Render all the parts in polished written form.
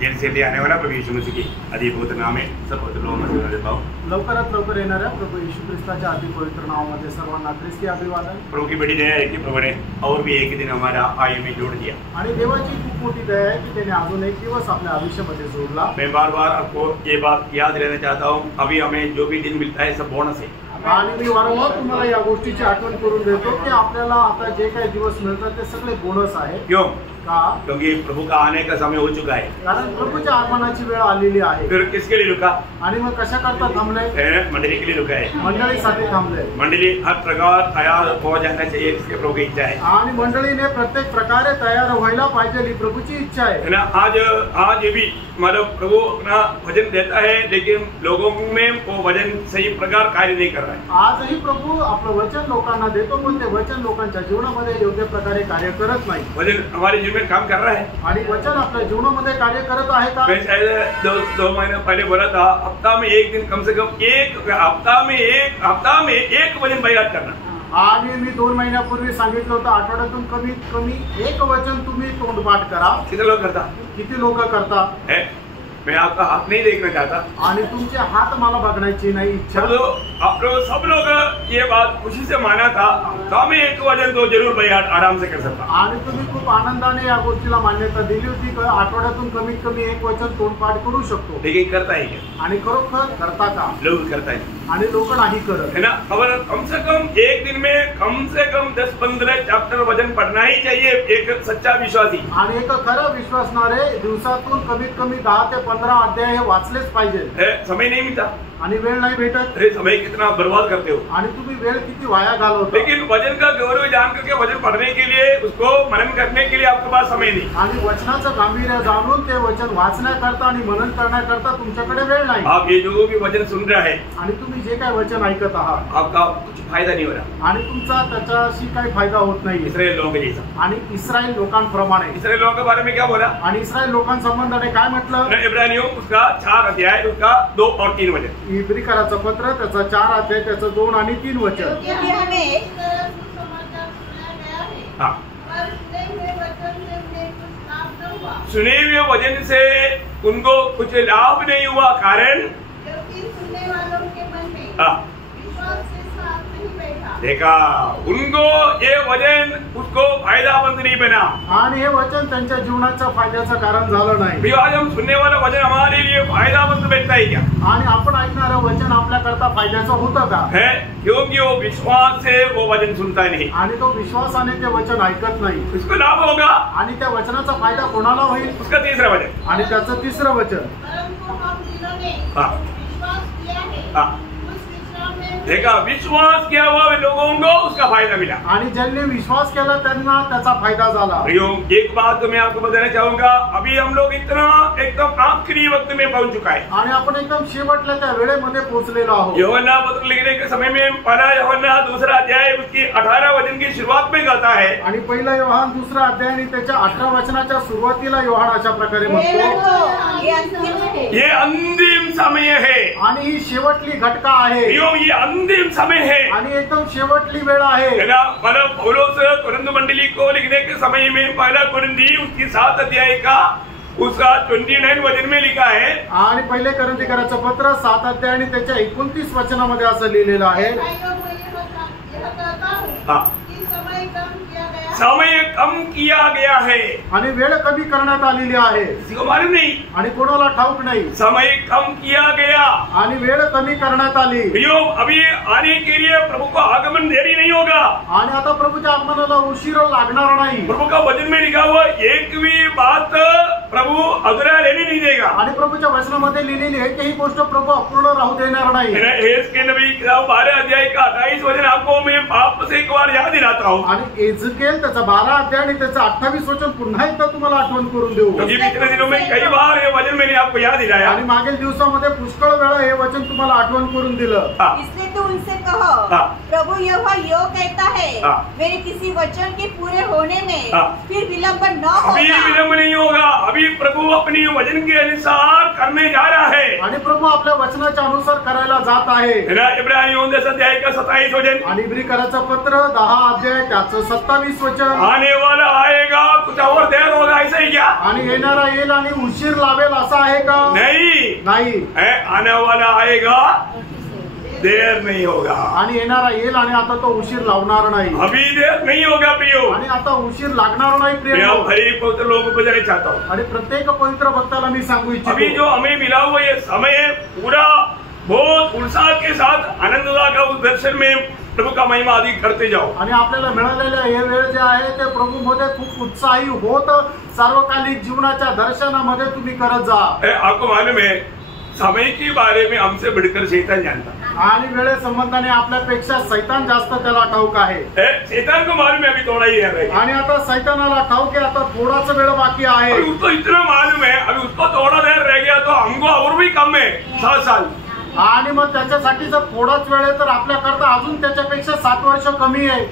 Gel से ले आने वाला प्रभु यीशु मसीह की अति पवित्र नाम में सब पवित्र लोगों में से देता हूँ। लवकरात लवकर येणाऱ्या प्रभू येशू ख्रिस्ताच्या अति पवित्र नावामध्ये सर्वांना ख्रिस्ती अभिवादन। प्रभु की बड़ी दया है कि प्रभु ने और भी एक दिन हमारा आयु में जोड़ दिया आणि देवाची खूप मोठी दया आहे की त्याने अजून एक दिवस आपल्या आयुष्यामध्ये जोडला। मैं बार बार आपको ये बात याद दिलाना चाहता हूँ, अभी हमें जो भी दिन मिलता है सब बोनस है। आणि मी वारंवार तुम्हाला या गोष्टीची आठवण करून देतो की आपल्याला आता जे काही दिवस मिळतात ते सगळे बोनस आहे। क्यों? का? क्योंकि प्रभु का आने का समय हो चुका है। कारण प्रभूच्या आगमनाची वेळ आलेली आहे। फिर किसके लिए रुका? आणि मग कशा करता थांबले? मंडली के लिए रुका है। मंडळीसाठी थांबले। मंडली हर प्रकार तैयार हो जाना चाहिए, इसके प्रभु की इच्छा है। आणि मंडळीने प्रत्येक प्रकारे तयार व्हायला पाहिजे, ही प्रभूची इच्छा आहे ना। आज ये भी मतलब प्रभु अपना वचन देता है, लेकिन लोगों में वो वचन सही प्रकार कार्य नहीं कर रहा है। आजही प्रभु आपलं वचन लोकांना देतो, पण ते वचन लोकांच्या जीवनामध्ये योग्य प्रकारे कार्य करत नाही। वचन हमारे जीवन में काम कर रहा है आणि वचन आपल्या जीवनामध्ये कार्य करत आहे का? मैं शायद दो महीने पहले बोला था, हफ्ता में एक दिन कम से कम एक वचन बयान करना। आणि मी 2 महिन्यापूर्वी सांगितलं होतं, आठवड्यातून कमीत कमी एक वचन तुम्ही तोंडपाठ करा। किती लोक करता? किती लोक करता? मैं आपका हाथ नहीं देखना चाहता आणि तुमचे हात मला बघण्याची नाही इच्छा। आप लोग सब लोग ये बात खुशी से माना था, तो मैं एक वचन तो जरूर बयान आराम से कर सकता। आणि तुम्ही खूप आनंदाने या गोष्टीला मान्यता दिली होती की आठवड्यातून कमीत कमी एक वचन तोंडपाठ करू शकतो। लेकिन करता है क्या? आणि खरोखर करता का? लोग करता है आणि लोक नाही करत है ना। खबर कम से कम एक दिन में कम से कम 10-15 चैप्टर वचन पढ़ना ही चाहिए एक सच्चा विश्वासी। आणि एक खरा विश्वासणारे दिवसातून कमीत कमी 10 ते 15 अध्याय वाचलेच पाहिजे। समय नहीं मिलता आणि वेळ नाही भेटत। समय कितना बर्बाद करते हो आणि तुम्ही वेळ किती वाया घालवता। लेकिन वचन का गौरव जान करके वचन पढ़ने के लिए, उसको मनन करने के लिए आपके पास समय नहीं। आणि वचनाचं गांभीर्य जाणून ते वचन वाचण्याकरता आणि मनन करण्याकरता तुमच्याकडे वेळ नाही। आप ये जो भी वचन सुन रहा है, आणि तुम्ही जे काही वचन ऐकत आहात, आपका कुछ फायदा नहीं हो रहा आणि तुमचा त्याच्याशी काही फायदा होत नाही। इस्राएल लोगों के जैसा। आणि इस्रायल लोकांप्रमाणे। इस्राएल लोगों के बारे में क्या बोला? आणि इस्रायल लोकांसंबंधाने काय म्हटलं? इब्रानियों उसका 4 अध्याय, उसका 2 और 3 वचन। इब्रिकराचं पत्र त्याचा 4 अध्याय, त्याचं 2 आणि 3 वचन। सुने हुए वचन से उनको कुछ लाभ नहीं हुआ, कारण देखा उनको ये वचन उसको फायदामंद नहीं बना। आणि हे वचन त्यांच्या जीवनाच्या फायद्याचं कारण झालं नाही। आज हम सुनने वाला वचन हमारे लिए फायदामंद बनता है क्या? आणि आपण ऐकणारं वचन आपल्याकरता फायद्याचं होतं का? है, क्योंकि वो विश्वास से वो वचन सुनता नहीं। आणि तो विश्वासाने ते वचन ऐकत नाही। उसको लाभ होगा। आणि त्या वचनाचा फायदा कोणाला होईल? उसका तीसरा वचन। आणि त्याचं तिसरं वचन। देखा विश्वास किया हुआ लोगों को उसका फायदा मिला। आणि ज्यांनी विश्वास केला त्यांना त्याचा फायदा झाला। एक बात तो मैं आपको बताना चाहूंगा, अभी हम लोग इतना एकदम आखिरी वक्त में पहुंच चुका है। आणि आपण एकदम शेवटल्या त्या वेळेमध्ये पोहोचलेलो आहोत। यूहन्ना पत्र लिखने के समय में पहला यूहन्ना 2 अध्याय उसकी 18 वचन की शुरुआत में कहता है। आणि पहिला योहान 2 अध्याय आणि त्याच्या 18 वचनाच्या सुरुवातीला योहान अशा प्रकारे म्हणतो, ये अंतिम समय है। आणि ही शेवटली घटका आहे। ये अंतिम समय है आणि एकदम शेवटली वेळ आहे। पौलुस कोरिन्थ मंडली को लिखने के समय में पहला कोरिन्थी उसकी 7 अध्याय का उसका 29 वचन में लिखा है। आणि पहिले कोरिन्थीकराचं पत्र 7 अध्याय आणि त्याच्या 29 वचनामध्ये असं लिहिलेलं आहे, समय कम किया गया है। आणि वेळ कमी करण्यात आलेली आहे। मालूम नहीं, आणि कोणाला ठाऊक नाही। समय कम किया गया आणि वेळ कमी करण्यात आली। अभी आने के लिए प्रभु को आगमन देरी नहीं होगा। आणि आता प्रभूच्या आगमनाला उशीर लागणार नाही। प्रभु का वचन में लिखा हुआ एक भी बात प्रभु अधूरा रहने नहीं देगा। आणि प्रभूच्या वचनामध्ये लिहिलेली एकही गोष्ट प्रभू अपूर्ण राहू देणार नाही। एहेजकेल नबी किताब 12 अध्याय का 28 वचन आपको मैं वापस एक बार याद दिलाता हूँ। आणि एहेजकेल त्याचा 12 अध्याय आणि त्याचा 28 वचन पुन्हा एकदा तुम्हाला आठवण करून देऊ। पिछले दिनों में कई बार ये वचन मैंने आपको याद दिलाया। आणि मागील दिवसामध्ये पुष्कळ वेळा हे वचन तुम्हाला आठवण करून दिलं। इसलिए तू उनसे कहो, प्रभु यहोवा यो कहता है, मेरे किसी वचन के पूरे होने में फिर विलंब न होगा। अभी विलंब नहीं होगा। अभी प्रभु अपनी वचन के अनुसार करने जा रहा है आणि प्रभू आपल्या वचनाच्या अनुसार करायला जात आहे है ना। इब्रानियों 10 अध्याय का 27 वचन, आणि इब्रिकराचं पत्र 10 अध्याय त्याचं 27 वचन, आने वाला आएगा कुछ और देर होगा, ऐसा ही क्या? आणि येणारा येईल आणि उशीर लावेल असं आहे का? नहीं है, आने वाला आएगा देर नहीं होगा, आणि येणारा येईल आणि आता तो उशीर लावणार नाही, अभी देर नहीं होगा प्रियो, आणि आता उशीर लागणार नाही प्रिय। मैं हर एक पवित्र लोगों को बताना चाहता हूँ, आणि प्रत्येक पवित्र भक्ताला मी सांगू अभी इच्छितो जो हमें मिला हुआ ये समय पूरा बहुत उत्साह के साथ आनंददा का उस दर्शन में प्रभु का महिमा अधिक करते जाओ। आणि आपल्याला मिळालेले हे वेळ जे आहे ते प्रभू मध्ये खूप उत्साही होत सार्वकालिक जीवनाच्या दर्शनामध्ये तुम्ही करत जा। आपको मालूम है समय के बारे में हमसे बढ़कर शैतान जानता, आणि वेळे संबंधाने आपल्यापेक्षा सैतान जास्त त्याला ठाऊक आहे। शैतान को मालूम है अभी थोड़ा ही है, आणि आता सैतानाला ठाऊक आहे आता थोडाच वेळ बाकी आहे। अभी उसको इतना मालूम है अभी उसको थोड़ा देर रह गया तो हमको और भी कम है 7 साल, आणि मग त्याच्यासाठी जर थोडाच वेळ आहे तर आपल्याकरता अजून त्याच्यापेक्षा 7 वर्ष कमी आहे।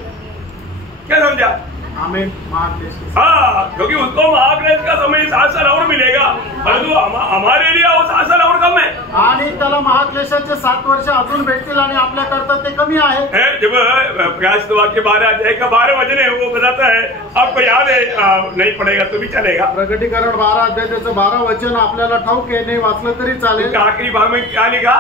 क्या समझा? आमेन। महाक्लेश, हाँ, क्योंकि उसको महाक्लेश का समय 7 साल और मिलेगा, परंतु हमारे लिए वो 7 साल और कम है। आणि त्याला महाक्लेशाचे 7 वर्ष अजून भेटतील आणि आपल्याकरता ते कमी आहे। जब प्रकाशित वाक्य 12 अध्याय का 12 वचन है वो बताता है, आपको याद है, नहीं पढ़ेगा तो भी चलेगा। प्रकटीकरण 12 अध्याय त्याचं 12 वचन आपल्याला ठाऊक आहे, नाही वाचलं तरी चालेल। आखिरी भाग में क्या लिखा?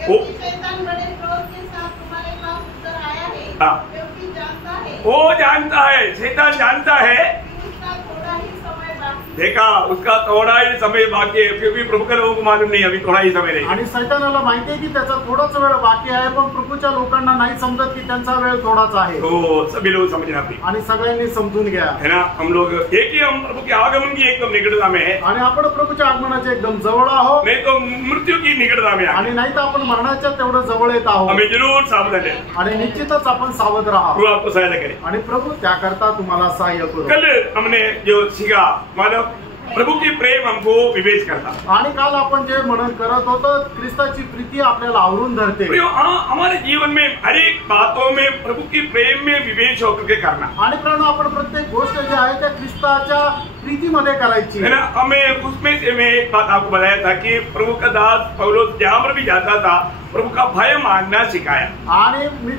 क्योंकि शैतान बड़े क्रोध के साथ तुम्हारे पास उतर आया है, हाँ। क्योंकि जानता है वो जानता है, शैतान जानता है, उसका थोड़ा ही समय बाकी। देखा उसका थोड़ा ही समय बाकी है, क्योंकि प्रभु के लोगों को मालूम नहीं अभी थोड़ा ही समय रहेगा। आणि सैतानाला माहिती आहे की त्याचा थोडाच वेळ बाकी आहे, पण प्रभूच्या लोकांना नाही समजत की त्यांचा वेळ थोडाच आहे। तो सभी लोग समझना प्रिय, आणि सगळ्यांनी समजून घ्या, है ना। हम लोग एक ही हम प्रभु के आगमन की एकदम निकटता में है, आणि आपण प्रभूच्या आगमनाचे एकदम जवळ आहोत, नहीं तो मृत्यू की निकटता में है, आणि नाही तर आपण मरणाच्या तेवढं जवळ येत आहोत। हमें जरूर सावधान है, आणि निश्चितच आपण सावध राहा, प्रभु आपको सहायता करे। आणि प्रभू त्याकरता तुम्हाला सहाय्य करू। कल हमने जो सीखा मतलब प्रभु की प्रेम हमको विवेच करता, आणि काल आपण जे म्हणून करत होतो ख्रिस्ताची प्रीती आपल्याला आवरून धरते। प्रियो, हमारे जीवन में हर एक बातों में प्रभु की प्रेम में विवेच होकर के करना, आणि कारण आपण प्रत्येक गोष्ट जी आहे त्या ख्रिस्ताच्या प्रीतीमध्ये करायची, है ना। हमें उसमें से मैं एक बात आपको बताया था कि प्रभु का दास पौलुस जहाँ पर भी जाता था प्रभु का भय मानना सिखाया, आणि मी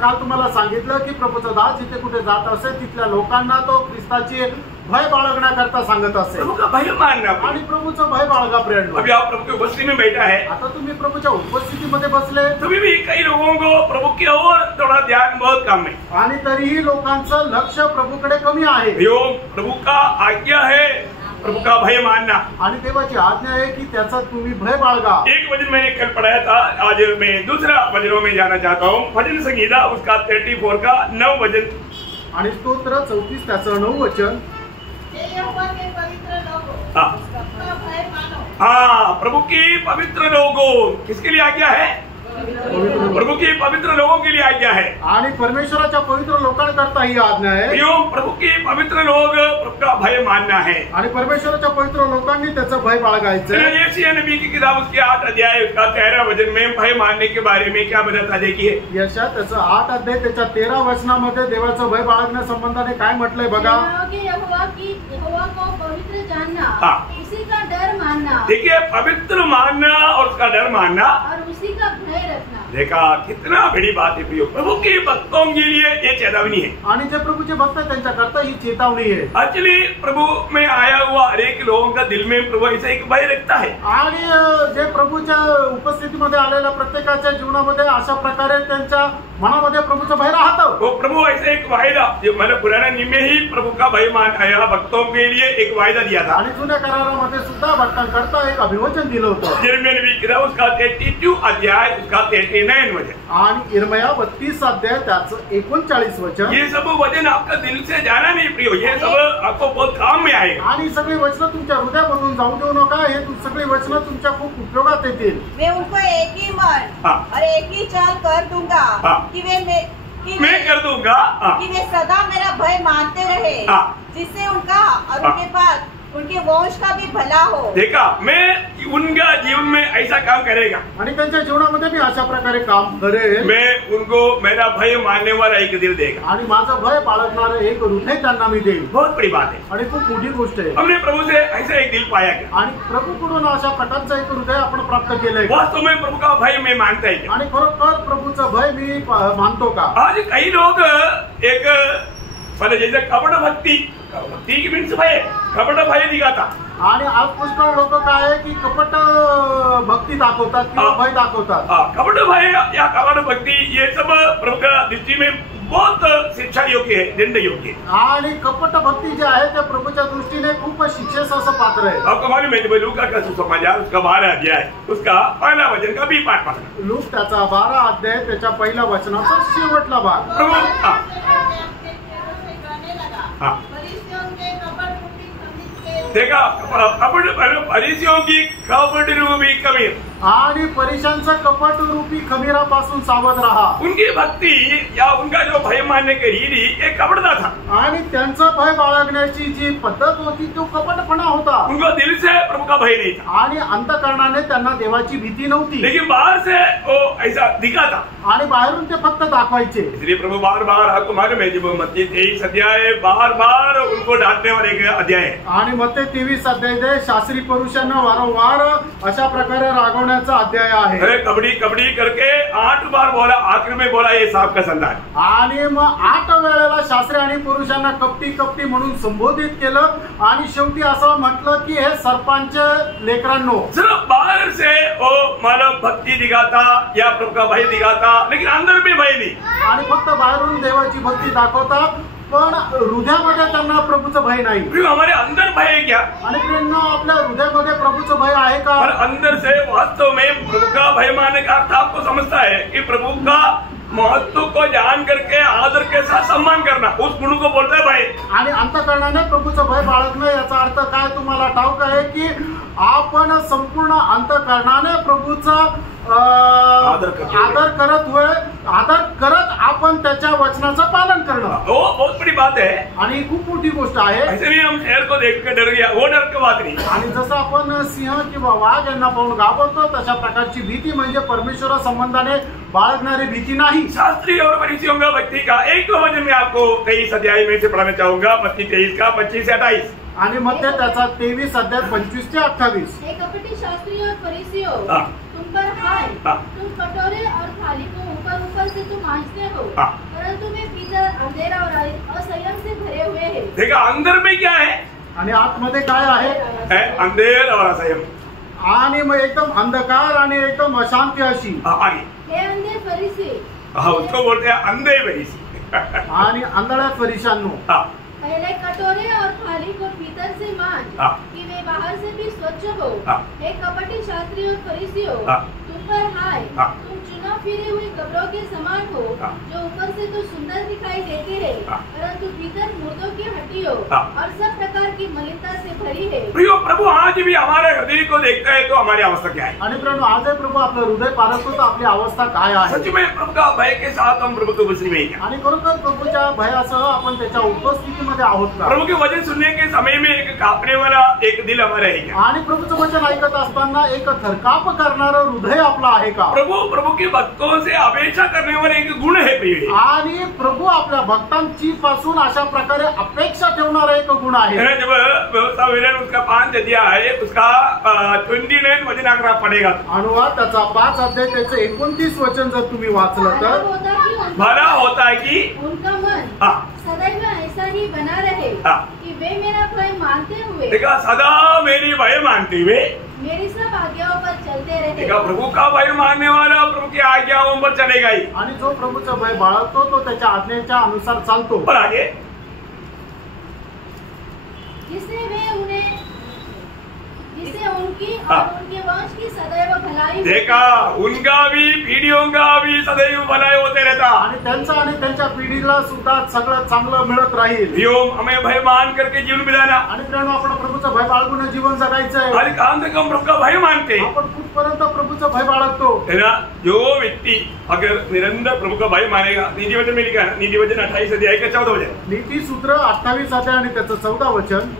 काल तुम्हाला सांगितलं की प्रभूचा दास जिथे कुठे जात असे तिथल्या लोकांना तो ख्रिस्ताची भय बाळगण्याकरता सांगत असे, प्रभु का भय मानना। आणि प्रभूचं भय बाळगा प्रेरणा। अभी आप प्रभु की उपस्थिति में बैठा है, आता तुम्ही प्रभूच्या उपस्थितीमध्ये बसले, तभी भी कई लोगों को प्रभु की ओर थोड़ा ध्यान बहुत कम है, आणि तरीही लोकांचं लक्ष प्रभूकडे कमी आहे। यो प्रभु का आज्ञा है प्रभु का भय मानना, आणि देवाची आज्ञा आहे की त्याचा तुम्ही भय बाळगा। एक वचन मैंने कल पढ़ाया था, आज मैं दूसरा वचनों में जाना चाहता हूँ। भजन संगीता उसका 34 का 9 वचन, आणि स्तोत्र 34 त्याचं 9 वचन, हे यहोवा के पवित्र लोगों, हाँ उसका भय मानो। हाँ, प्रभु की पवित्र लोगों, किसके लिए आज्ञा है? प्रभु की पवित्र लोगों के लिए आज्ञा है, आणि परमेश्वराच्या पवित्र लोकांकरता ही आज्ञा आहे। क्यों? प्रभु के पवित्र लोग प्रभु का भय मानना है, आणि परमेश्वराच्या पवित्र लोकांनी त्याचं भय बाळगायचं। यशायाह नबी की किताब उसके 8 अध्याय उसका 13 वचन में भय मानने के बारे में क्या बताता, देखिए यशा त्याचं 8 अध्याय त्याच्या 13 वचनामध्ये देवाचं भय बाळगण्या संबंधाने काय म्हटलंय बघा। यहोवा को पवित्र जानना, हाँ। उसी का डर मानना, देखिए पवित्र मानना और उसका डर मानना, और उसी का भय रखना। देखा कितना बड़ी बात है प्रियो, प्रभु के भक्तों के लिए ये चेतावनी है। आणि जे प्रभूचे भक्त आहेत त्यांच्याकरता ही चेतावणी आहे। एक्चुअली प्रभु में आया हुआ हर एक लोगों का दिल में प्रभु ऐसा एक भय रखता है, आणि जे प्रभूच्या उपस्थितीमध्ये आलेल्या प्रत्येकाच्या जीवनामध्ये अशा प्रकारे त्यांच्या मनामध्ये प्रभूचं भय राहतं। वो प्रभु ऐसे एक वायदा, जो मैंने पुराने नियम में ही प्रभु का भय मान आया भक्तों के लिए एक वायदा दिया था, आणि जुन्या करारामध्ये सुद्धा भक्तांकरता एक अभिवचन दिलं होतं। यिर्मयाह नबी की किताब उसका 32 अध्याय उसका 39 वचन, आणि यिर्मयाह 32 अध्याय त्याचं 39 वचन, ये सब वचन आपका दिल से जाना नहीं प्रियो, ये सब आपको बहुत काम में आएगा। आणि सगळी वचनं तुमच्या हृदयामधून जाऊ देऊ नका, हे सगळी वचनं तुमच्या खूप उपयोगात येतील। मैं उनको एक ही मन हाँ। और एक ही चाल कर दूंगा, हाँ। कि मैं कर दूंगा, कि वे सदा मेरा भय मानते रहे, हाँ। जिससे उनका और उनके बाद उनके वंश का भी भला हो। देखा, मैं उनका जीवन में ऐसा काम करेगा, आणि त्यांच्या जीवनामध्ये मी अशा प्रकारे काम करेल, मैं उनको मेरा भय मानने वाला एक दिल देगा। आणि माझं भय बाळगणारं एक हृदय त्यांना मी देईल। बहुत बड़ी बात है। आणि खूप मोठी गोष्ट आहे। हमने प्रभु से ऐसा एक दिल पाया क्या? आणि प्रभूकडून अशा प्रकारचं एक हृदय आपण प्राप्त केलंय। वास्तव में प्रभु का भय मैं मानता है क्या? आणि खरोखर प्रभूचं भय मी मानतो का? आज कई लोग एक जैसे कपट भक्ति की मीन्स भय, कपट भय दिखाता, आणि आज पुष्कळ लोक काय आहे की कपट भक्ती दाखवतात किंवा भय दाखवतात। कपट भय या कपट भक्ति ये सब प्रभु का दृष्टि में बहुत शिक्षा योग्य है, दंड योग्य है। आणि कपट भक्ती जे आहे ते प्रभूच्या दृष्टीने खूप शिक्षेस असं पात्र आहे। आपको मालूम है लूका का सुसमाचार उसका 12 अध्याय उसका पहला वचन का भी पाठ पढ़ना। लूक त्याचा 12 अध्याय त्याच्या पहिल्या वचनाचा शेवटला भाग। देखा फरीसियों की कपट रूपी खमीर, आणि परीक्षांचा कपट रूपी खमीरापासून सावध रहा। उनकी भक्ति या उनका जो भय मानने की रीति एक कपटता था, आणि त्यांचा भय बाळगण्याची जी पद्धत होती तो कपटपणा होता। उनको दिल से प्रभु का भय नहीं था, आणि अंतःकरणाने त्यांना देवाची भीती नव्हती, लेकिन बाहर से वो ऐसा दिखाता, आणि बाहेरून ते फक्त दाखवायचे। इसलिए प्रभु बार बार आपको मालूम है जब मत्ती 23 अध्याय बार बार उनको डांटने वाले एक अध्याय है, आणि मत्ती 23 अध्याय शास्त्री पुरुषांना वारंवार अशा प्रकारे रागवण्याचा अध्याय आहे। अरे कबड्डी कबड्डी करके 8 बार बोला, आखिर में बोला ये सांप का संतान, आणि मग 8 वेळेला शास्त्री आणि पुरुषांना कपटी कपटी म्हणून संबोधित केलं, आणि शेवटी असं म्हटलं की हे सरपंच लेकरांनो। सिर्फ बाहर से वो मानव भक्ति दिखाता या प्रभु का भय दिखाता, लेकिन अंदर में भय नहीं, आणि फक्त बाहेरून देवाची भक्ती दाखवतात पण हृदयामध्ये त्यांना प्रभूचं भय नाही। हमारे अंदर भय है क्या? आणि प्रेरणा आपल्या हृदयामध्ये प्रभूचं भय आहे का? और अंदर से वास्तव में प्रभु का भय मानने का अर्थ आपको समझता है कि प्रभु का महत्व को जान करके आदर के साथ सम्मान करना, उस गुण को बोलता है भय। आणि अंतःकरणाने प्रभूचं भय बाळगणं याचा अर्थ काय तुम्हाला ठाऊक आहे की आपण संपूर्ण अंतःकरणाने प्रभूचा आदर करत आपण त्याच्या वचनाचं पालन करणं, वो बहुत बड़ी बात है, आणि खूप मोठी गोष्ट आहे। ऐसे नहीं हम शेर को देख कर डर गया, वो डर की बात नहीं। आणि जसं आपण सिंह किंवा वाघ यांना पाहून घाबरतो तशा प्रकारची भीती म्हणजे परमेश्वरा संबंधाने बाळगणारी भीती नाही। शास्त्री और फरीसियों का भक्ति का एक वचन में आपको 23 अध्याय में से पढ़ाना चाहूंगा, मत्ती 23 का 25 से 28, आणि मग त्याचा 23 अध्याय 25 ते 28। हे कपटी शास्त्री और फरीसियों, तुम पर हाय, तुम कटोरे और थाली को ऊपर ऊपर से तुम मांजते हो, परंतु में भीतर अंधेरा और असंयम से भरे हुए हैं। देखा अंदर में क्या है, आणि आतमध्ये काय आहे? अंधेर और असंयम, आणि मग एकदम अंधकार आणि एकदम अशांती अशी। आगे हे अंधे फरीसी, उसको बोलते हैं अंधे फरीसी। आणि आंधळ्या फरीशांनो, पहले कटोरे और थाली को भीतर से मांज कि वे बाहर से भी स्वच्छ हो। हे कपटी शास्त्री और फरीसियों, तुम पर हाय, तुम चुनाव फिरे हुए कब्रों के समान हो, जो ऊपर से तो सुंदर दिखाई देते हैं, परंतु भीतर मुर्दों की हड्डियों और सब प्रकार की मलिनता से भरी है। प्रभु आज भी हमारे हृदय को देखता है तो हमारी अवस्था क्या है? आणि प्रभु आज प्रभु आपलं हृदय पारखतो तर आपली अवस्था काय आहे? सच में प्रभु का भय के साथ हम प्रभु की उपस्थिति में हैं। आणि खरोखर प्रभूच्या भयासह आपण त्याच्या उपस्थितीमध्ये आहोत का? प्रभु के वचन सुनने के समय में एक कांपने वाला एक दिल हमारा है क्या? आणि प्रभूचं वचन ऐकत असताना एक थरकाप करणारं हृदय आपलं आहे का? प्रभु के भक्तों से अपेक्षा करने वाले एक गुण है प्रिय। आणि प्रभु आपल्या भक्तांची पासून अशा प्रकारे अपेक्षा ठेवणारा एक गुण आहे। जब व्यवस्था विवरण उसका 5 अध्याय है, उसका 29 वचन आंकड़ा पड़ेगा, अनुवाद त्याचा 5 अध्याय त्याचं 29 वचन जर तुम्ही वाचलं तर भला होता है कि उनका मन सदैव ऐसा ही बना रहे कि वे मेरा भय मानते हुए, देखा सदा मेरी भय मानते हुए मेरी सब आज्ञाओं पर चलते रहे। देखा प्रभु का भय मानने वाला प्रभु की आज्ञाओं पर चलेगा ही, आणि जो प्रभूचं भय बाळगतो तो त्याच्या आज्ञेच्या अनुसार चालतो। पर आगे जिससे उनकी और उनके वंश की सदैव भलाई, देखा उनका भी पीढ़ियों का भी सदैव भलाई होते रहता, आणि त्यांचा आणि त्यांच्या पिढीला सुद्धा सगळं चांगलं मिळत राहील। हमें भय मान करके जीवन बिताना, आणि प्रेरणा आपण प्रभूचं भय बाळगून जीवन जगायचं आहे। आज कहां तक हम प्रभु का भय मानते, आपण कुठपर्यंत प्रभूचं भय बाळगतो है ना? जो व्यक्ति अगर निरंतर प्रभु का भय मानेगा, नीति वचन में लिखा है, नीति वचन 28 अध्याय का 14 वचन, नीति सूत्र 28 अध्याय आणि त्याचं 14 वचन,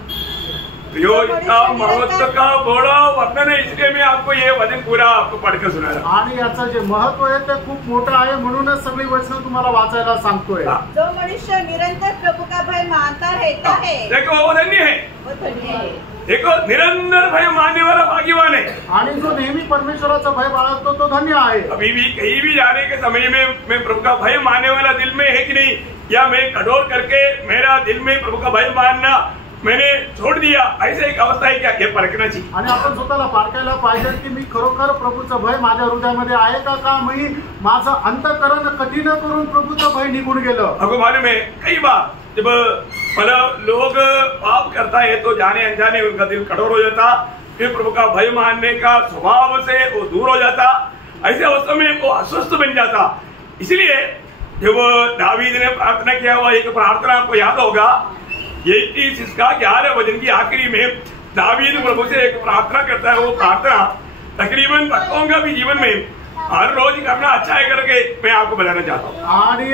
इसका महत्व का बड़ा वर्णन है, इसलिए मैं आपको ये वचन पूरा आपको पढ़कर सुना रहा हूं। आणि याचं जे महत्व आहे ते खूप मोठं आहे, म्हणूनच सगळी वचनं तुम्हाला वाचायला सांगतोय। जो मनुष्य निरंतर प्रभु का भय मानता रहता है, देखो वो धन्य है, वो धन्य है। देखो निरंतर भय मानने वाला भाग्यवान है। आणि जो नेहमी परमेश्वराचा भय बाळगतो तो धन्य आहे। अभी भी कहीं भी जाने के समय में मैं प्रभु का भय मानने वाला दिल में है कि नहीं, या मैं कठोर करके मेरा दिल में प्रभु का भय मानना मैंने छोड़ दिया, ऐसे एक अवस्था है क्या, ये परखना चाहिए। आणि आपण स्वतःला पारखायला पाहिजे की मी खरोखर प्रभूचं भय माझ्या हृदयामध्ये आहे का मी माझं अंतःकरण कठीण करून प्रभूचं भय निघून गेलं। आपको मालूम है कई बार जब मतलब लोग पाप करता है तो जाने अनजाने उनका दिल कठोर हो जाता, फिर प्रभु का भय मानने का स्वभाव से वो दूर हो जाता, ऐसे अवस्था में वो अस्वस्थ बन जाता। इसलिए जब दावीद ने प्रार्थना किया हुआ एक प्रार्थना आपको याद होगा, 33 इसका 11 वचन की आखिरी में दावीद प्रभु से एक प्रार्थना करता है। वो प्रार्थना तकरीबन भक्तों का भी जीवन में हर रोज करना अच्छा है करके मैं आपको बताना चाहता हूँ। आणि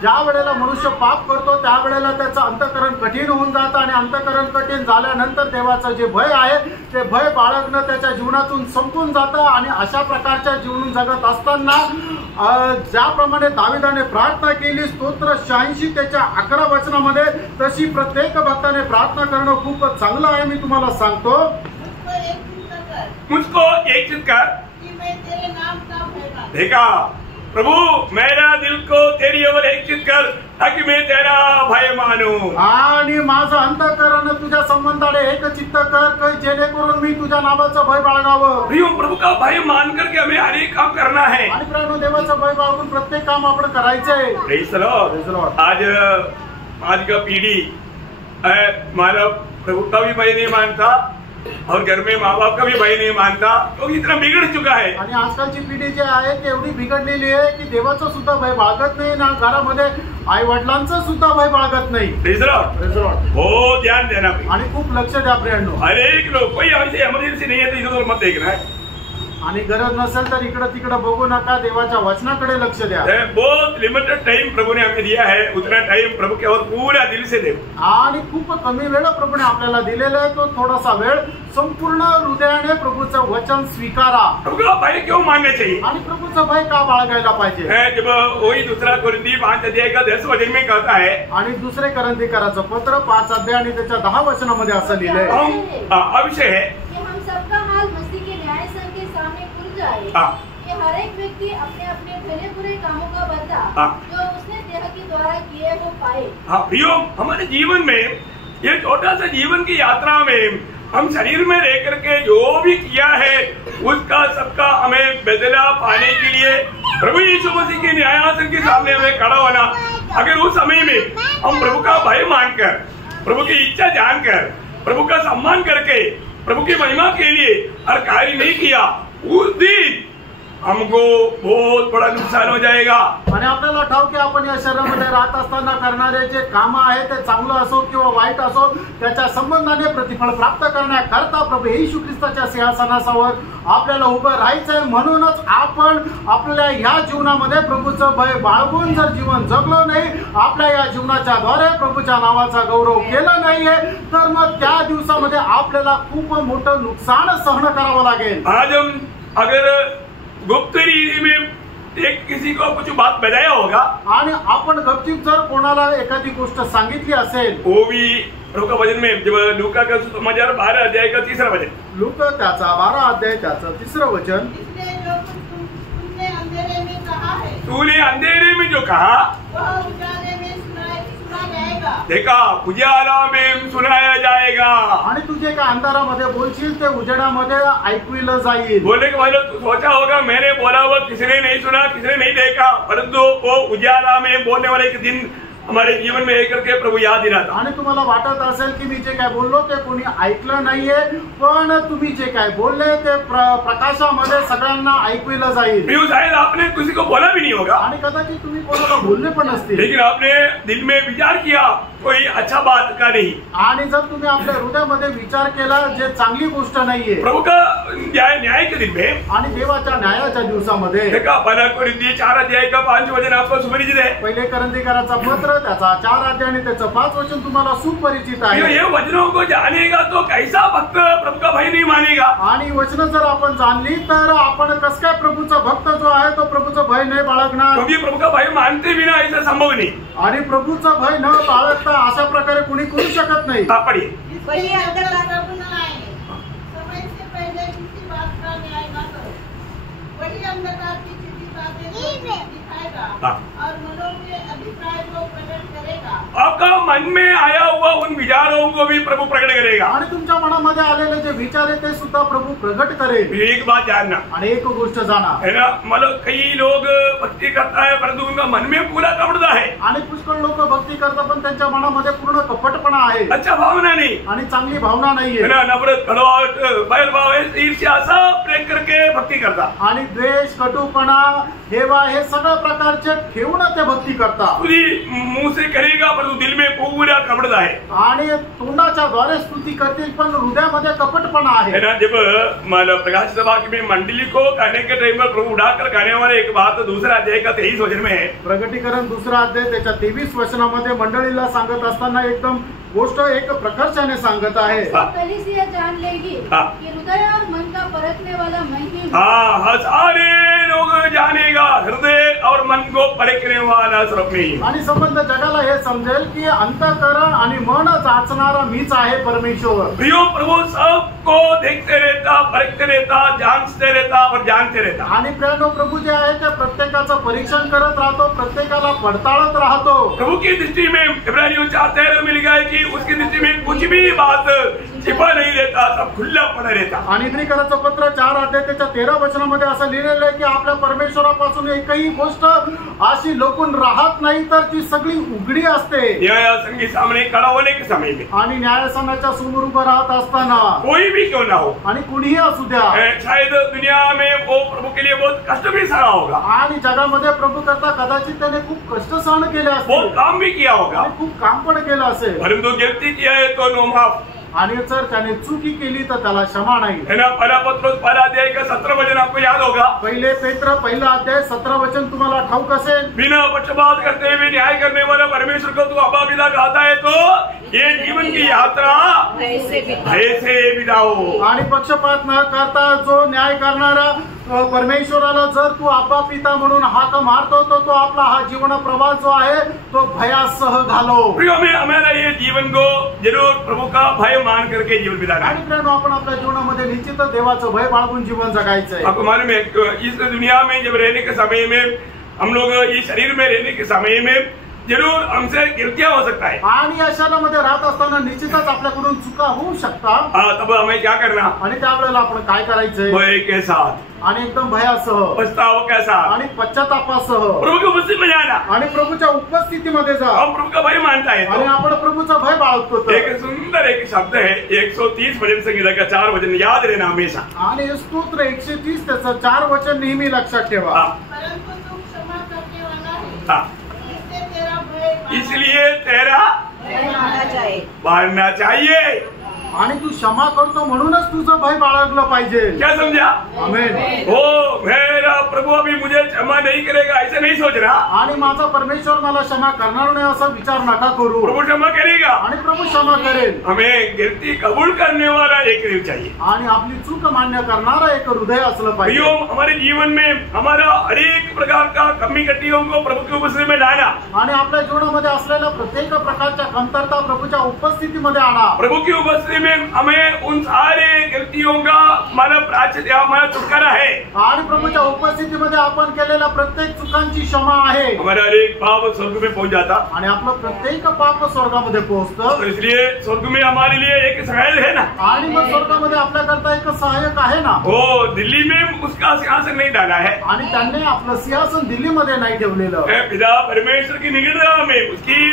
ज्या वेळेला मनुष्य पाप करतो त्यावेळेला त्याचं अंतःकरण कठीण होऊन जातं आणि अंतःकरण कठीण झाल्यानंतर देवाचं जे भय आहे ते भय बाळगणं त्याच्या जीवनातून संपून जातं। आणि अशा प्रकारच्या जीवन जगत असताना ज्याप्रमाणे दाविदाने प्रार्थना केली स्तोत्र 86 त्याच्या 11 वचनामध्ये, तशी प्रत्येक भक्ताने प्रार्थना करणं खूप चांगलं आहे। मी तुम्हाला सांगतो, मुझको एक चित कर कि मैं तेरे नाम का भय मानूं। देखा प्रभु मेरा दिल को तेरी ओर एकचित कर ताकि मैं तेरा भय मानूं। आणि माझं अंतःकरण तुझ्या संबंधाने एकचित्त कर जेणेकरून मी तुझ्या नावाचं भय बाळगावं। प्रभु का भय मान करके हमें हर एक काम करना है आणि प्रभू देवाचं भय बाळगून प्रत्येक काम आपण करायचंय। Praise the Lord. आज का पीढ़ी मानव प्रभु का भी भय नहीं मानता और घर में माँ बाप का भी भय नहीं मानता, तो इतना बिगड़ चुका है। आणि आजकालची पिढी जी आहे ती एवढी बिघडलेली आहे की देवाचं सुद्धा भय बाळगत नाही ना घरामध्ये आई वडिलांचं सुद्धा भय बाळगत नाही। Praise the Lord. हो ध्यान देना आणि खूप लक्ष द्या प्रियांनो। हर एक लोग कोई ऐसी इमरजेंसी नहीं है तो इधर मत देखना है, आणि गरज नसेल तर इकडे तिकडे बघू नका, देवाच्या वचनाकडे लक्ष द्या। बहुत लिमिटेड टाइम प्रभु ने हमें दिया है, उतना टाइम प्रभु के और पूरा दिल से दे। आणि खूप कमी वेळ प्रभूने आपल्याला दिलेला आहे, तो थोडासा वेळ संपूर्ण हृदयाने प्रभूचं वचन स्वीकारा। प्रभु का भय क्यों मानना चाहिए आणि प्रभूचं भय का बाळगायला पाहिजे? जब वही दूसरा कोरिन्थी 5 अध्याय का 10 वचन में कहता है, आणि दुसरे करंथीकराचं पत्र 5 अध्याय आणि त्याच्या 10 वचनामध्ये असं लिहिलंय, विषय है कि हम सबका हाल मसीह के न्याय संघ के सामने खुल जाए कि हर एक व्यक्ति अपने अपने भले बुरे कामों का बदला जो उसने देह के द्वारा किए वो पाए। प्रियो, हमारे जीवन में ये छोटा सा जीवन की यात्रा में हम शरीर में रह करके जो भी किया है उसका सबका हमें बदला पाने के लिए प्रभु यीशु मसीह के न्यायासन के सामने हमें खड़ा होना। अगर उस समय में हम प्रभु का भय मानकर, प्रभु की इच्छा जानकर, प्रभु का सम्मान करके, प्रभु की महिमा के लिए हर कार्य नहीं किया, उस दिन हमको बहुत बड़ा नुकसान हो जाएगा। आणि आपल्याला ठाऊक आहे आपण या शरीरामध्ये राहत असताना करणारे जे काम आहे ते चांगलं असो किंवा वाईट असो त्याच्या संबंधाने प्रतिफळ प्राप्त करण्याकरता प्रभू येशू ख्रिस्ताच्या सिंहासनावर आपल्याला उभं राहायचंय। म्हणूनच आपण आपल्या ह्या जीवनामध्ये प्रभूचं भय बाळगून जर जीवन जगलो नाही, आपल्या या जीवनाच्या द्वारे प्रभूच्या नावाचा गौरव केला नाहीये, तर मग त्या दिवसामध्ये आपल्याला खूप मोठं नुकसान सहन करावं लागेल। आज हम अगर गुप्त रीति में एक किसी को कुछ बात बताया होगा आणि आपण गपचूप जर कोणाला एखादी गोष्ट सांगितली असेल, वो भी प्रभु का वचन में जब लूका का सुसमाचार 12 अध्याय का 3रा वचन, लूका त्याचा 12 अध्याय त्याचं 3रं वचन, इसने जो कुछ तुमने अंधेरे में कहा है, तूने अंधेरे में जो कहा वह उजाले में सुना जाएगा। देखा, उजाला में सुनाया जाएगा। आणि तू जे काय अंधारामध्ये बोलशील ते उजेडामध्ये ऐकविलं जाईल। बोलने के बाद तू सोचा होगा मैंने बोला वो किसने नहीं सुना, किसने नहीं देखा, परंतु वो उजाला में बोलने वाले एक दिन हमारे जीवन में एक करके प्रभु याद दिलाता। आणि तुम्हाला वाटत असेल की मी जे काय बोललो ते कोणी ऐकलं नाहीये, पण तुम्ही जे काय बोलले ते प्रकाशामध्ये सगळ्यांना ऐकविलं जाईल। शायद आपने किसी को बोला भी नहीं होगा, आणि कदाचित तुम्ही कोणाला बोलले पण नसतील, लेकिन आपने दिल में विचार किया कोई अच्छा बात का नहीं। आणि जर तुम्ही आपल्या हृदयामध्ये विचार केला जे चांगली गोष्ट नाहीये, प्रभु का न्याय के दिन में आणि देवाच्या न्यायाच्या दिवसामध्ये देखा पहला कोरिन्थी 4 अध्याय का 5 वचन आपको सुपरिचित है। पहिले करंदीकराचा पत्र त्याचा 4 अध्याय आणि त्याचं 5 वचन तुम्हाला सुपरिचित आहे। ये वचनों को जानेगा तो कैसा भक्त प्रभु का भय नहीं मानेगा। आणि वचन जर आपण जाणली तर आपण कस काय प्रभूचा भक्त जो आहे तो प्रभूचा भय नाही बाळगणार, क्योंकि प्रभु का भय मानते बिना ऐसा संभव नहीं। आणि प्रभूचा भय न बाळगता अशा प्रकारे कुणी करू शकत नाही। पढ़िए वही अंधकार समय से पहले किसी बात का न्याय न करो, वही अंधकार की छिपी बातें दिखाएगा और मनों के अभिप्राय को प्रकट करेगा। आपका मन में आया हुआ उन विचारों को भी प्रभु प्रकट करेगा। आणि तुमच्या मनामध्ये आलेले जे विचार आहे ते सुद्धा प्रभू प्रगट करेल। एक बात जानना आणि एक गोष्ट जाणा है ना, मतलब कई लोग भक्ति करता है परंतु उनका मन में पूरा कपटता है। आणि पुष्कळ लोक भक्ती करतात पण त्यांच्या मनामध्ये पूर्ण कपटपणा आहे, अच्छा भावना नहीं आणि चांगली भावना नाहीये, है ना, नफरत कड़वाहट बैरभाव ईर्ष्या सब प्रयोग करके भक्ति करता। आणि द्वेष कटुपणा हेवा हे सगळ्या प्रकारचे ठेवून ते भक्ती करतात। खुदी मुंह से करेगा परंतु दिल में पूरा कपटता है। आणि तोंडाच्या द्वारे स्तुती करतील पण हृदयामध्ये कपटपणा है आहे। ना, जब मतलब प्रकाश सभा की मंडली को कहने के टाइम में प्रभु उठाकर कहने वाले एक बात दूसरा अध्याय का 23 वचन में है। प्रगटीकरण 2 अध्याय त्याच्या 23 वचनामध्ये मंडळीला सांगत असताना एकदम गोष्ट एक प्रकर्षाने सांगत आहे। कलीसिया जान लेगी कि हृदय और मन का परखने वाला मैं ही हूँ। हाँ, सारे लोग जानेगा हृदय और मन को परखने वाला सिर्फ मैं ही हूँ। आणि संबंध जगाला हे समजेल की अंतःकरण आणि मन जाचणारा मीच आहे परमेश्वर। प्रियो प्रभु सबको देखते रहता, परखते रहता, जांचते रहता और जानते रहता। आणि प्रियानो प्रभू जे आहे ते प्रत्येकाचं परीक्षण करत राहतो, प्रत्येकाला पडताळत राहतो। प्रभु की दृष्टि में इब्रानियों 4:13 में लिखा है कि उसकी दृष्टि में कुछ भी बात छिपा नहीं रहता, सब खुला पड़ा रहता। आणि इब्रिकराचं पत्र 4 अध्याय त्याच्या 13 वचनामध्ये असं लिहिलेलं आहे की आपल्या परमेश्वरापासून एकही गोष्ट अशी लपून राहत नाही तर ती सगळी उघडी असते। न्यायासन के सामने खड़ा होने के समय में आणि न्यायासनाच्या समोर उभं राहत असताना कोई भी क्यों ना हो, आणि कुणीही असू द्या, शायद दुनिया में वो प्रभु के लिए बहुत कष्ट भी सहा होगा, आणि जगामध्ये प्रभू करता कदाचित त्याने खूप कष्ट सहन केले बहुत असतील, काम भी किया होगा, आणि खूप काम पण केलं असेल, परंतु गलती किया है तो नो माफ। आणि जर त्याने चुकी केली तर त्याला क्षमा नाही। है ना, पहला पत्रोस 1 अध्याय का 17 वचन आपको याद होगा। पहिले पेत्र 1 अध्याय 17 वचन तुम्हाला ठाऊक असेल। बिना पक्षपात करते हुए न्याय करने वाला परमेश्वर को तू अब्बा पिता कहता है तो ये जीवन की यात्रा भय से बिताओ। आणि पक्षपात न करता जो न्याय करणारा परमेश्वराला जर तू अब्बा पिता म्हणून हाक मारतो तो आपला हा जीवन प्रवास जो आहे तो भयासह घालो। प्रियो में हमारा ये जीवन को जरूर प्रभु का भय मान करके जीवन बिताना है। आणि प्रियो आपण आपल्या जीवनामध्ये निश्चितच देवाचं भय बाळगून जीवन जगायचं आहे। आपको मालूम है इस दुनिया में जब रहने के समय में हम लोग इस शरीर में रहने के समय में जरूर हमसे गलतियां हो सकता है। आणि या शहरामध्ये राहत असताना निश्चितच आपल्याकडून चुका होऊ शकतात। तब हमें क्या करना, आणि त्यावेळेला आपण काय करायचंय, भय के साथ, आणि एकदम भयासह, पछतावा के साथ, आणि पश्चातापासह प्रभु की उपस्थिति में जाना, आणि प्रभूच्या उपस्थितीमध्ये जा। हम प्रभु का भय मानता है आणि तो आपण प्रभूचा भय बाळगतो तर एक सुंदर एक शब्द है 130 भजन संगीता का 4 वचन याद रहना हमेशा। आणि स्तोत्र 130 त्याचं 4 वचन नेहमी लक्षात ठेवा। परंतु तू क्षमा करने वाला है, हाँ, इससे तेरा भय इसलिए तेरा माना जाए। मानना चाहिए। आणि तू क्षमा करतो म्हणूनच तुझं भय बाळगलं पाहिजे। क्या समझा? आमेन। ओ मेरा प्रभु अभी मुझे क्षमा नहीं करेगा ऐसे नहीं सोच रहा। आणि माझा परमेश्वर मला क्षमा करणार नाही असा विचार नका करू। प्रभु क्षमा करेगा, आणि प्रभू क्षमा करेल। हमें गलती कबूल करने वाला एक हृदय चाहिए। आणि आपली चूक मान्य करणारा एक हृदय असलं पाहिजे। प्रियो, हमारे जीवन में हमारा हर एक प्रकार का कमी कटियों को प्रभु की उपस्थिति में लाना, आणि आपल्या जीवनामध्ये असलेल्या प्रत्येक प्रकारच्या कमतरता प्रभूच्या उपस्थितीमध्ये आणा। प्रभु की उपस्थिति में हमें उन सारे गलतियों का हमारा प्रायश्चित हमारा छुटकारा है। आणि प्रभूच्या उपस्थितीमध्ये आपण केलेल्या प्रत्येक चुकांची क्षमा आहे। हमारा हर एक पाप स्वर्ग में पहुंच जाता, आणि आपलं प्रत्येक पाप स्वर्गामध्ये पोहोचतं। तो इसलिए स्वर्ग में हमारे लिए एक सहायक है ना। आणि मग स्वर्गामध्ये आपल्याकरता एक सहायक आहे ना। वो दिल्ली में उसका सिंहासन नहीं डाला है, आणि त्यांनी आपलं सिंहासन दिल्लीमध्ये नाही ठेवलेलं। पिता परमेश्वर की निकटता में उसकी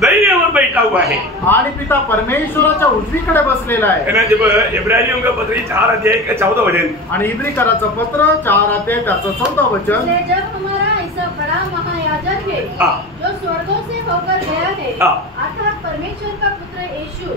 दाहिने ओर बैठा हुआ है। आणि पिता परमेश्वराच्या उजवीकडे बसलेला आहे। जब इब्रानियों का पत्र 4 अध्याय का 14 वचन, आणि इब्रिकराचं पत्र 4 अध्याय त्याचं 14 वचन, जब हमारा जैसा बड़ा महायाजक है जो स्वर्गों से होकर गया है अर्थात परमेश्वर का पुत्र यीशु,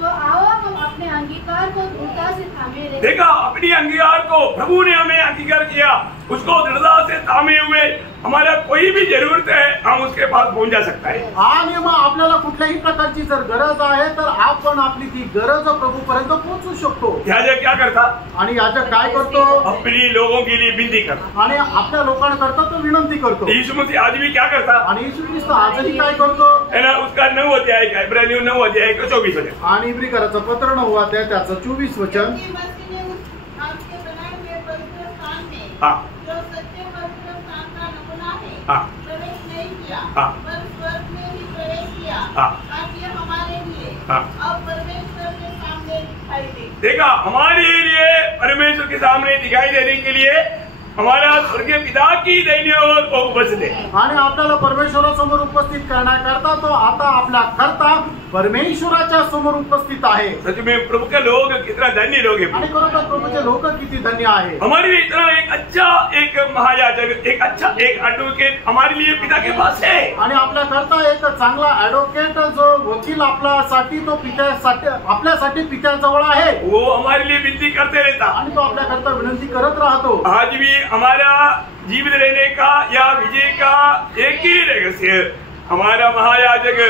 तो आओ हम अपने अंगीकार को दृढ़ता से थामे रखें। देखा, अपनी अंगीकार को प्रभु ने हमें अंगीकार किया, उसको दृढ़ता से थामे हुए हमारा कोई भी जरूरत है हम उसके पास पहुंच जा सकता है। आणि मग आपल्याला कुठल्याही प्रकारची जर गरज आहे तर आपण आपली ती गरज प्रभूपर्यंत पोहोचू शकतो। याजक क्या करता? आणि याजक काय करतो? अपनी लोगों के लिए विनती करता आणि आपल्या लोकांकरता तो विनंती करतो। यीशु मसीह आज भी क्या करता? आणि येशू ख्रिस्त आजही काय करतो? है ना, उसका 9 अध्याय का इब्रानियों 9 अध्याय का 24 वचन आणि इब्रिकराचं पत्र 9 अध्याय त्याचं 24 वचन। क्योंकि मसीह ने उस आपके बनाए हुए पवित्र स्थान में हाँ जो सच्चे पवित्र स्थान का नमूना है हाँ प्रवेश नहीं किया, हाँ पर स्वर्ग में ही प्रवेश किया, हाँ ताकि हमारे लिए हाँ अब परमेश्वर के सामने दिखाई दे। देखा, हमारे लिए परमेश्वर के सामने दिखाई देने के लिए हमारा स्वर्गीय पिता की दाहिने ओर वो उपस्थित है। आणि आपल्याला परमेश्वरासमोर उपस्थित करण्याकरता तो आता आपल्या करता परमेश्वराच्या समोर उपस्थित आहे। सच में प्रभु के लोग कितना धन्य लोग हैं। आणि खरोखर प्रभूचे लोक किती धन्य आहे। हमारे लिए इतना एक अच्छा एक महायाजक, एक अच्छा एक एडवोकेट हमारे लिए पिता के पास है। आणि आपल्या करता एक चांगला ऍडव्होकेट जो वकील आपल्यासाठी तो पित्यासाठी आपल्यासाठी पित्याजवळ आहे। वो हमारे लिए विनती करते रहता आणि तो आपल्या करता विनंती करत राहतो। आज भी हमारा जीवित रहने का या विजय का एक ही रहस्य, हमारा महायाजक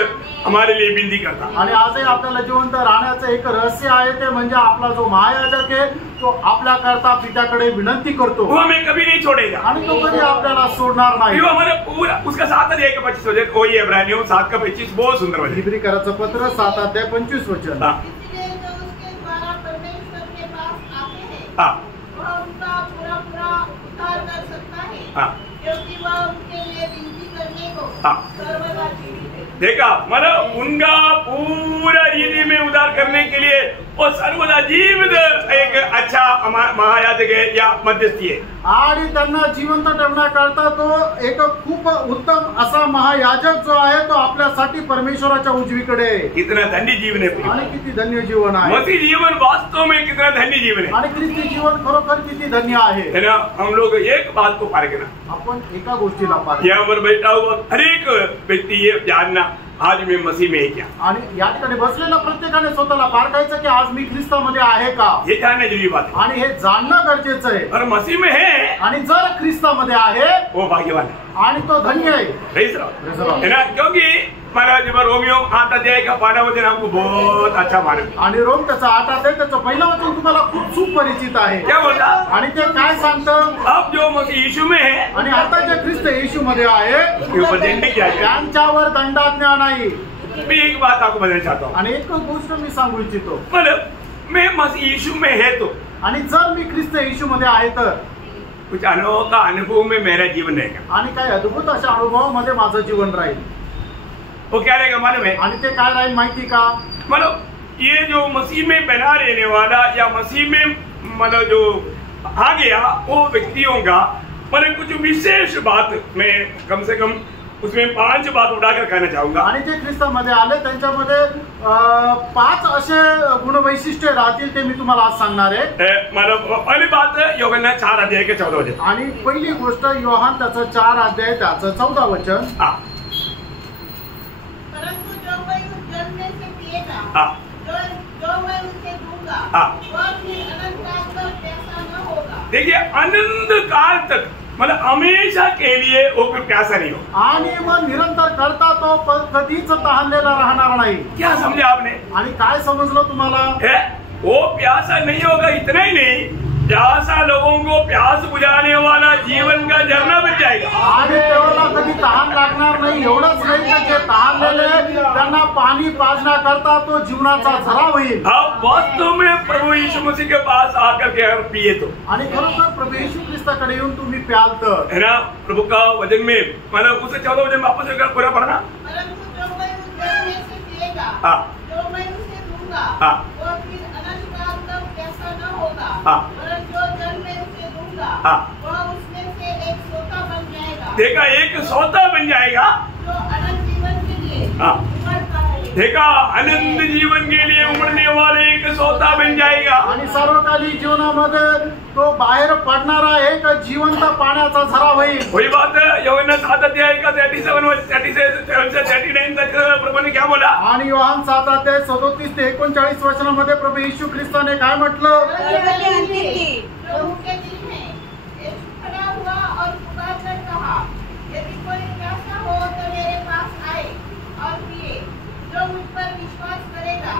हमारे लिए विनती करता। आणि आजही आपल्याला जिवंत राहण्याचं एक रहस्य आहे, ते म्हणजे आपला जो महायाजक आहे तो आपल्या करता पित्याकडे विनंती करतो। वो हमें कभी नहीं छोड़ेगा आणि तो कधी आपल्याला सोडणार नाही। वो हमारा पूरा उसका 7 अध्याय का 25 वचन, वही इब्रानियों 7 का 25 बहुत सुंदर वचन। इब्रिकराचं पत्र 7 अध्याय 25 वचन। इसलिए जो उसके द्वारा परमेश्वर के पास आते हैं हाँ वह उनका पूरा उद्धार कर सकता है, क्योंकि वह उनके लिए विनती करने को हाँ सर्वदा जीवित है। देखा, मतलब उनका पूरा रीति में उद्धार करने के लिए वो सर्वदा जीवित एक अच्छा महायाजक है या मध्यस्थी है। आणि त्यांना जिवंत ठेवण्याकरता तो एक खूप उत्तम असा महायाजक जो आहे तो आपल्यासाठी परमेश्वराच्या उजवीकडे आहे। कितना धन्य जीवन है आणि किती धन्य जीवन आहे। मसीह जीवन वास्तव में कितना धन्य जीवन है। आणि ख्रिस्ती जीवन खरोखर किती धन्य आहे। है ना, हम लोग एक बात को पार करना, आपण एका गोष्टीला पार यहाँ पर बैठा हुआ हर एक व्यक्ति ये जानना आज मैं मसीह में है क्या। आणि या ठिकाणी बसलेल्या प्रत्येकाने स्वतःला पारखायचं की आज मी ख्रिस्तामध्ये आहे का, ये जानना जरूरी बात है। आणि हे जाणणं गरजेचं आहे। और मसीह में है आणि जर ख्रिस्तामध्ये आहे वो भाग्यवान है, आणि तो धन्य आहे। Praise the Lord। है ना, क्योंकि महाराज जब रोमियो 8 अध्याय का 12 वचन हमको बहुत अच्छा मालूम। आणि रोम त्याचा 8 अध्याय त्याचं पहिलं वचन तुम्हाला खूप सुपरिचित आहे। क्या बोलता? आणि ते काय सांगतं? अब जो मसीह यीशु में है आणि आता जे ख्रिस्त येशू मध्ये आहे उसके ऊपर दंड क्या है। त्यांच्यावर दंडाज्ञा नाही। मैं एक बात आपको बताना चाहता हूँ, आणि एक गोष्ट मी सांगू इच्छितो, मतलब मैं मसीह यीशु में है तो आणि जर मी ख्रिस्त येशू मध्ये आहे तर कुछ अनोखा अनुभव में मेरा जीवन रहेगा। आणि काही अद्भुत अशा अनुभवामध्ये माझं जीवन राहील। वो क्या रहेगा मालूम है? आणि ते काय राहील माहिती का? मतलब ये जो मसीह में बना रहने वाला या मसीह में मतलब जो आ गया वो व्यक्तियों का मतलब कुछ विशेष बात मैं कम से कम उसमें 5 बात उठाकर कहना चाहूंगा। आणि जे ख्रिस्तामध्ये आले त्यांच्यामध्ये 5 असे गुणवैशिष्ट्य राहतील, ते मी तुम्हाला आज सांगणार आहे। मतलब पहली बात यूहन्ना 4 अध्याय के 14 वचन। आणि पहिली गोष्ट योहान त्याचं 4 अध्याय त्याचं 14 वचन। परंतु जो कोई उस जल में से पिएगा, हाँ जो मैं उसे दूंगा, हाँ वह फिर अनंत काल तक प्यासा न होगा। देखिए, अनंत काल तक मतलब हमेशा के लिए वो फिर प्यासा नहीं हो। आणि मग निरंतर करता तो कधीच तहानलेला राहणार नाही। क्या समझा आपने? आणि काय समजलं तुम्हाला? वो प्यासा नहीं होगा, इतना ही नहीं, प्यासा लोगों को प्यास बुझाने वाला जीवन का झरना बन जाएगा। आणि तेवढा कधी तहान लागणार नाही। एवढंच नाही तर जे तहानलेले त्यांना पाणी पाजण्याकरता तो जीवनाचा झरा होईल। आप वास्तव में प्रभु यीशु मसीह के पास आकर के अगर पिए तो, आणि खरोखर प्रभू येशू ख्रिस्ताकडे येऊन तुम्ही प्याल तर, है ना, प्रभु का वचन में मतलब उसे 14 वचन वापस एक पूरा पढ़ना। परंतु जो कोई उस जल में से पिएगा, हाँ जो मैं उसे दूंगा, हाँ वह फिर अनंत काल तक प्यासा न होगा। हाँ और जो जल मैं उसे दूंगा, हाँ वह उसमें से एक सोता बन जाएगा। देखा, एक सोता बन जाएगा जो अनंत जीवन के लिए हाँ उमड़ता रहेगा। देखा आनंद जीवन के लिए उमड़ने वाले एक सोता बन जाएगा आणि सर्वकालिक जीवनामध्ये तो बाहेर पडणारा एक जिवंत पाण्याचा झरा होईल. वही बात यूहन्ना 7 अध्याय का 37 तक प्रभु ने क्या बोला. आणि योहान 7 अध्याय 37 ते 39 वचनामध्ये प्रभू येशू ख्रिस्ताने काय म्हटलं. प्रभु के दिल में यीशु खड़ा हुआ और पुकारकर कहा, यदि कोई प्यासा हो तो मेरे पास आए और पिए. जो मुझ पर विश्वास करेगा,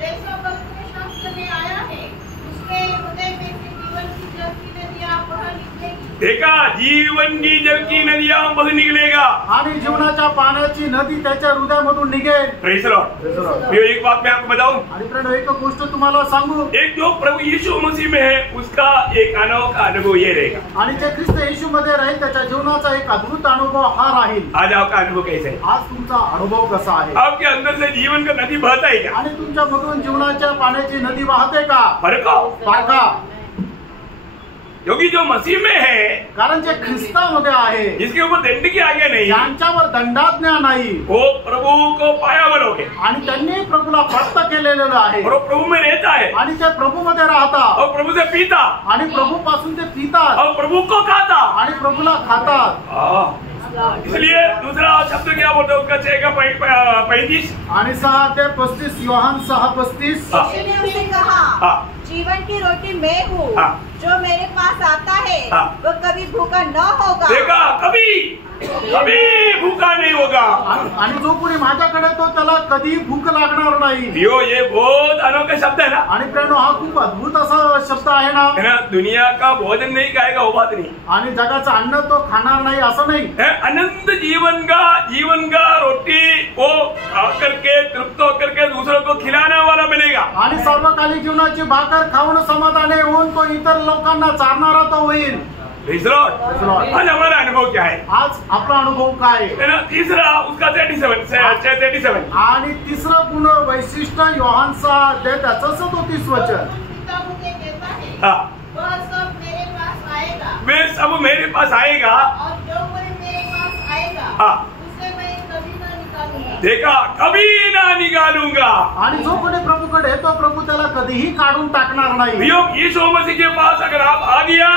जैसा पवित्र शास्त्र में आया है, उसके हृदय में से जीवन की जल की नदियां बह निकलेगी. देखा जीवन की जल की नदियां बह निकलेगा आणि जीवनाच्या पाण्याची नदी त्याच्या हृदयामधून निघेल. Praise the Lord. एक बात मैं आपको बताऊं. आणि फ्रेंड एक गोष्ट तुम्हाला सांगू. एक जो प्रभु यीशु मसीह में है उसका एक अनोखा अनुभव ये रहेगा. आणि जे ख्रिस्त येशू मध्ये राहील त्याच्या जीवनाचा एक अद्भुत अनुभव हा राहील. आज आपका अनुभव कैसा है. आज तुमचा अनुभव कसा आहे. आपके अंदर से जीवन का नदी बहता है क्या. आणि तुमच्या मधून जीवनाच्या पाण्याची नदी वाहते का. फरक पाका. क्योंकि जो मसीह में है, कारण जे ख्रिस्तामध्ये आहे, जिसके ऊपर दंड की आज्ञा नहीं, ज्यांच्यावर दंडाज्ञा नाही, वो प्रभु को पाया बनोगे. आणि त्यांनी प्रभूला प्राप्त केलेलं आहे. और वो प्रभु में रहता है आणि ते प्रभू मध्ये राहतात. और प्रभु से पीता आणि प्रभू पासून ते पितात. और प्रभु को खाता आणि प्रभूला खातात. इसलिए दूसरा शब्द क्या बोलते हैं उसका 6:35. आणि 6:35 योहान 6:35. यीशु ने उसे कहा, जीवन की रोटी मैं हूँ. जो मेरे पास आता है वो कभी भूखा न होगा. देखा कभी भूखा नहीं होगा. आणि जो कोणी माझ्याकडे तो त्याला कधी भूक लागणार नाही. ये बहुत अनोखा शब्द है ना. आणि प्रेरणो हा खूप अद्भुत असा शब्द आहे ना. दुनिया का भोजन नहीं खाएगा वो बात नहीं. आणि जगाचं अन्न तो खाणार नाही असं नाही. अनंत जीवन का रोटी वो खा करके तृप्त होकर के दूसरों को खिलाने वाला बनेगा. आणि सर्वकालिक जीवनाची भाकर खाऊन समाधानी होऊन तो इतर लोकांना चारणारा तो होईल. आज हमारा अनुभव क्या है. आज आपला अनुभव काय है ना. तीसरा उसका 37. आणि तिसरं गुण वैशिष्ट्य योहान 6 त्याचं 37 वचन. पिता मुझे देता है, हाँ. वह सब मेरे पास आएगा. वे सब मेरे पास आएगा और जो कोई मेरे पास आएगा, हाँ. उसे मैं कभी न निकालूंगा. देखा कभी ना निकालूंगा. आणि जो कोणी प्रभूकडे तो प्रभू त्याला कधीही काढून टाकणार नाही. यीशु मसीह के पास अगर आप आ गया,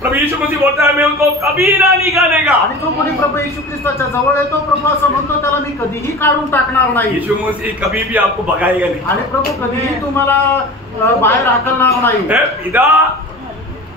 प्रभु यीशु मसीह बोलता है मैं उनको कभी ना निकालेगा. आणि जो कोणी प्रभू येशू ख्रिस्ताच्या जवळ येतो प्रभू असं म्हणतो त्याला मी कधीही काढून टाकणार नाही. यीशु मसीह कभी भी आपको भगाएगा नहीं. आणि प्रभू कधीही तुम्हाला बाहेर हाकलणार नाही. पिता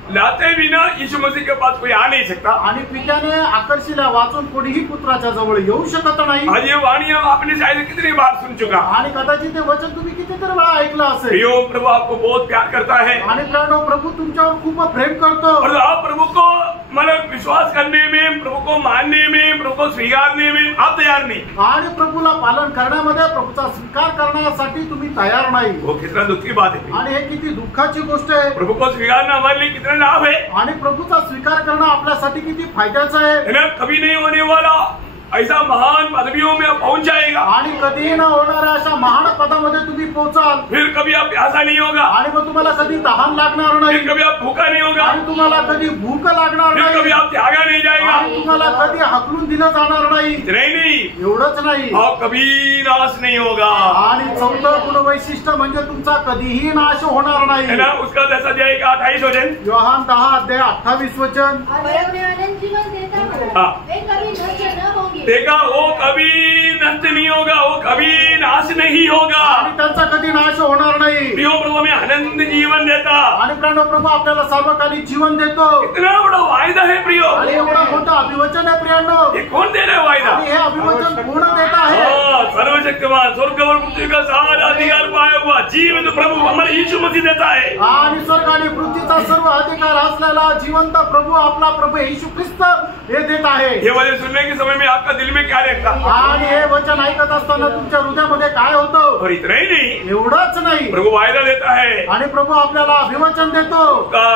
लाते बिना यीशु मसीह के पास कोई आ नहीं सकता. आणि पित्याने आकर्षिला वाचून कोणीही पुत्राच्या जवळ येऊ शकत नाही. आज ये वाणी आपने शायद कितनी बार सुन चुका. आणि कदाचित ते वचन तुम्ही कितीतरी वेळा ऐकलं असेल. प्रभु आपको बहुत प्यार करता है. आणि प्रभू तुमच्यावर खूप प्रेम करतो. और आप प्रभु को मतलब विश्वास करने में, प्रभु को मानने में, प्रभु को स्वीकारने में आप तैयार नहीं. आणि प्रभूला पालन करण्यामध्ये, प्रभूचा स्वीकार करण्यासाठी तुम्ही तयार नाही. वो कितना दुख की बात है. आणि हे किती दुःखाची गोष्ट आहे. प्रभु को स्वीकारना हमारे लिए कितना लाभ है. आणि प्रभूचा स्वीकार करणं आपल्यासाठी किती फायद्याचं आहे. कभी नहीं होने वाला ऐसा महान पदवियों में आप पहुंच जाएगा. आणि कधीही न होणाऱ्या अशा महान पदामध्ये तुम्ही पोहोचाल. फिर कभी आप प्यासा नहीं होगा. आणि मग तुम्हाला कधी तहान लागणार नाही. फिर कभी आप भूखा नहीं होगा. आणि तुम्हाला कधी भूक लागणार फिर नाही. कभी आप त्यागा नहीं जाएगा. आणि तुम्हाला कधी हकलून दिलं जाणार नाही. नहीं एवढंच नाही, आप कभी नाश नहीं होगा. आणि चौथं गुण वैशिष्ट्य म्हणजे तुमचा कधीही नाश होणार नाही. है ना. उसका 10:28 वचन. योहान 10:28 वचन. और मैं अनंत जीवन देता हूँ, हाँ. वे कभी नष्ट न होंगे. देखा वो कभी नष्ट नहीं होगा, वो कभी नाश नहीं होगा. आणि त्यांचा कधी नाश होणार नाही. प्रियो प्रभु में अनंत जीवन देता. आणि प्रभू आपल्याला सर्वकालिक जीवन देतो. इतना बड़ा वायदा है प्रियो. आणि एवढा मोठा अभिवचन आहे प्रियांनो. ये कौन दे रहा है वायदा. आणि हे अभिवचन पूर्ण देत आहे. सर्वशक्तिमान स्वर्ग और पृथ्वी का सारा अधिकार पाया हुआ जीवित प्रभु हमारे यीशु मसीह देता है. आणि स्वर्ग आणि पृथ्वीचा सर्व अधिकार असलेला जिवंत प्रभू आपला प्रभू येशू ख्रिस्त हे देत आहे. ये वचन सुनने के समय में आपका दिल में क्या रहता. आणि हे वचन ऐकत असताना तुमच्या हृदयामध्ये काय होतं. और इतना ही नहीं, एवढंच नाही, प्रभु वायदा देता है. आणि प्रभू आपल्याला अभिवचन देतो.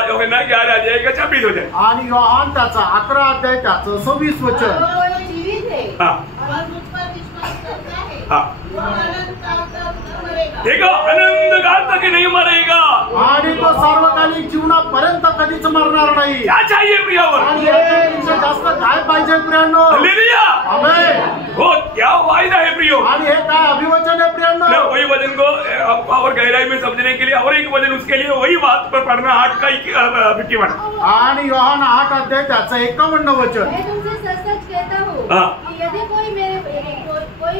यूहन्ना 11:26 वचन. आणि योहान त्याचा 11 त्याचं 26 वचन. वो जीवित है हाँ. और मुझ पर विश्वास करता है, हाँ. वो अनंत काल तक न मरेगा. देखो अनंत काल तक नहीं मरेगा. आणि तो सार्वकालिक जीवनापर्यंत कधीच मरणार राहणार नाही. क्या चाहिए प्रियावर? आणि याच्यापेक्षा जास्त काय पाहिजे प्रियांनो? हालेलुया. आमेन. हो, क्या वायदा है प्रियो. आणि हे काय अभिवचन है प्रियांनो? वही वचन को आपको और गहराई में समझने के लिए और एक वचन उसके लिए वही बात पर पढ़ना 8 का 51. आणि योहान 8 अध्याय त्याचं 51 वचन. मैं तुमसे सच-सच कहता हूँ कि यदि कोई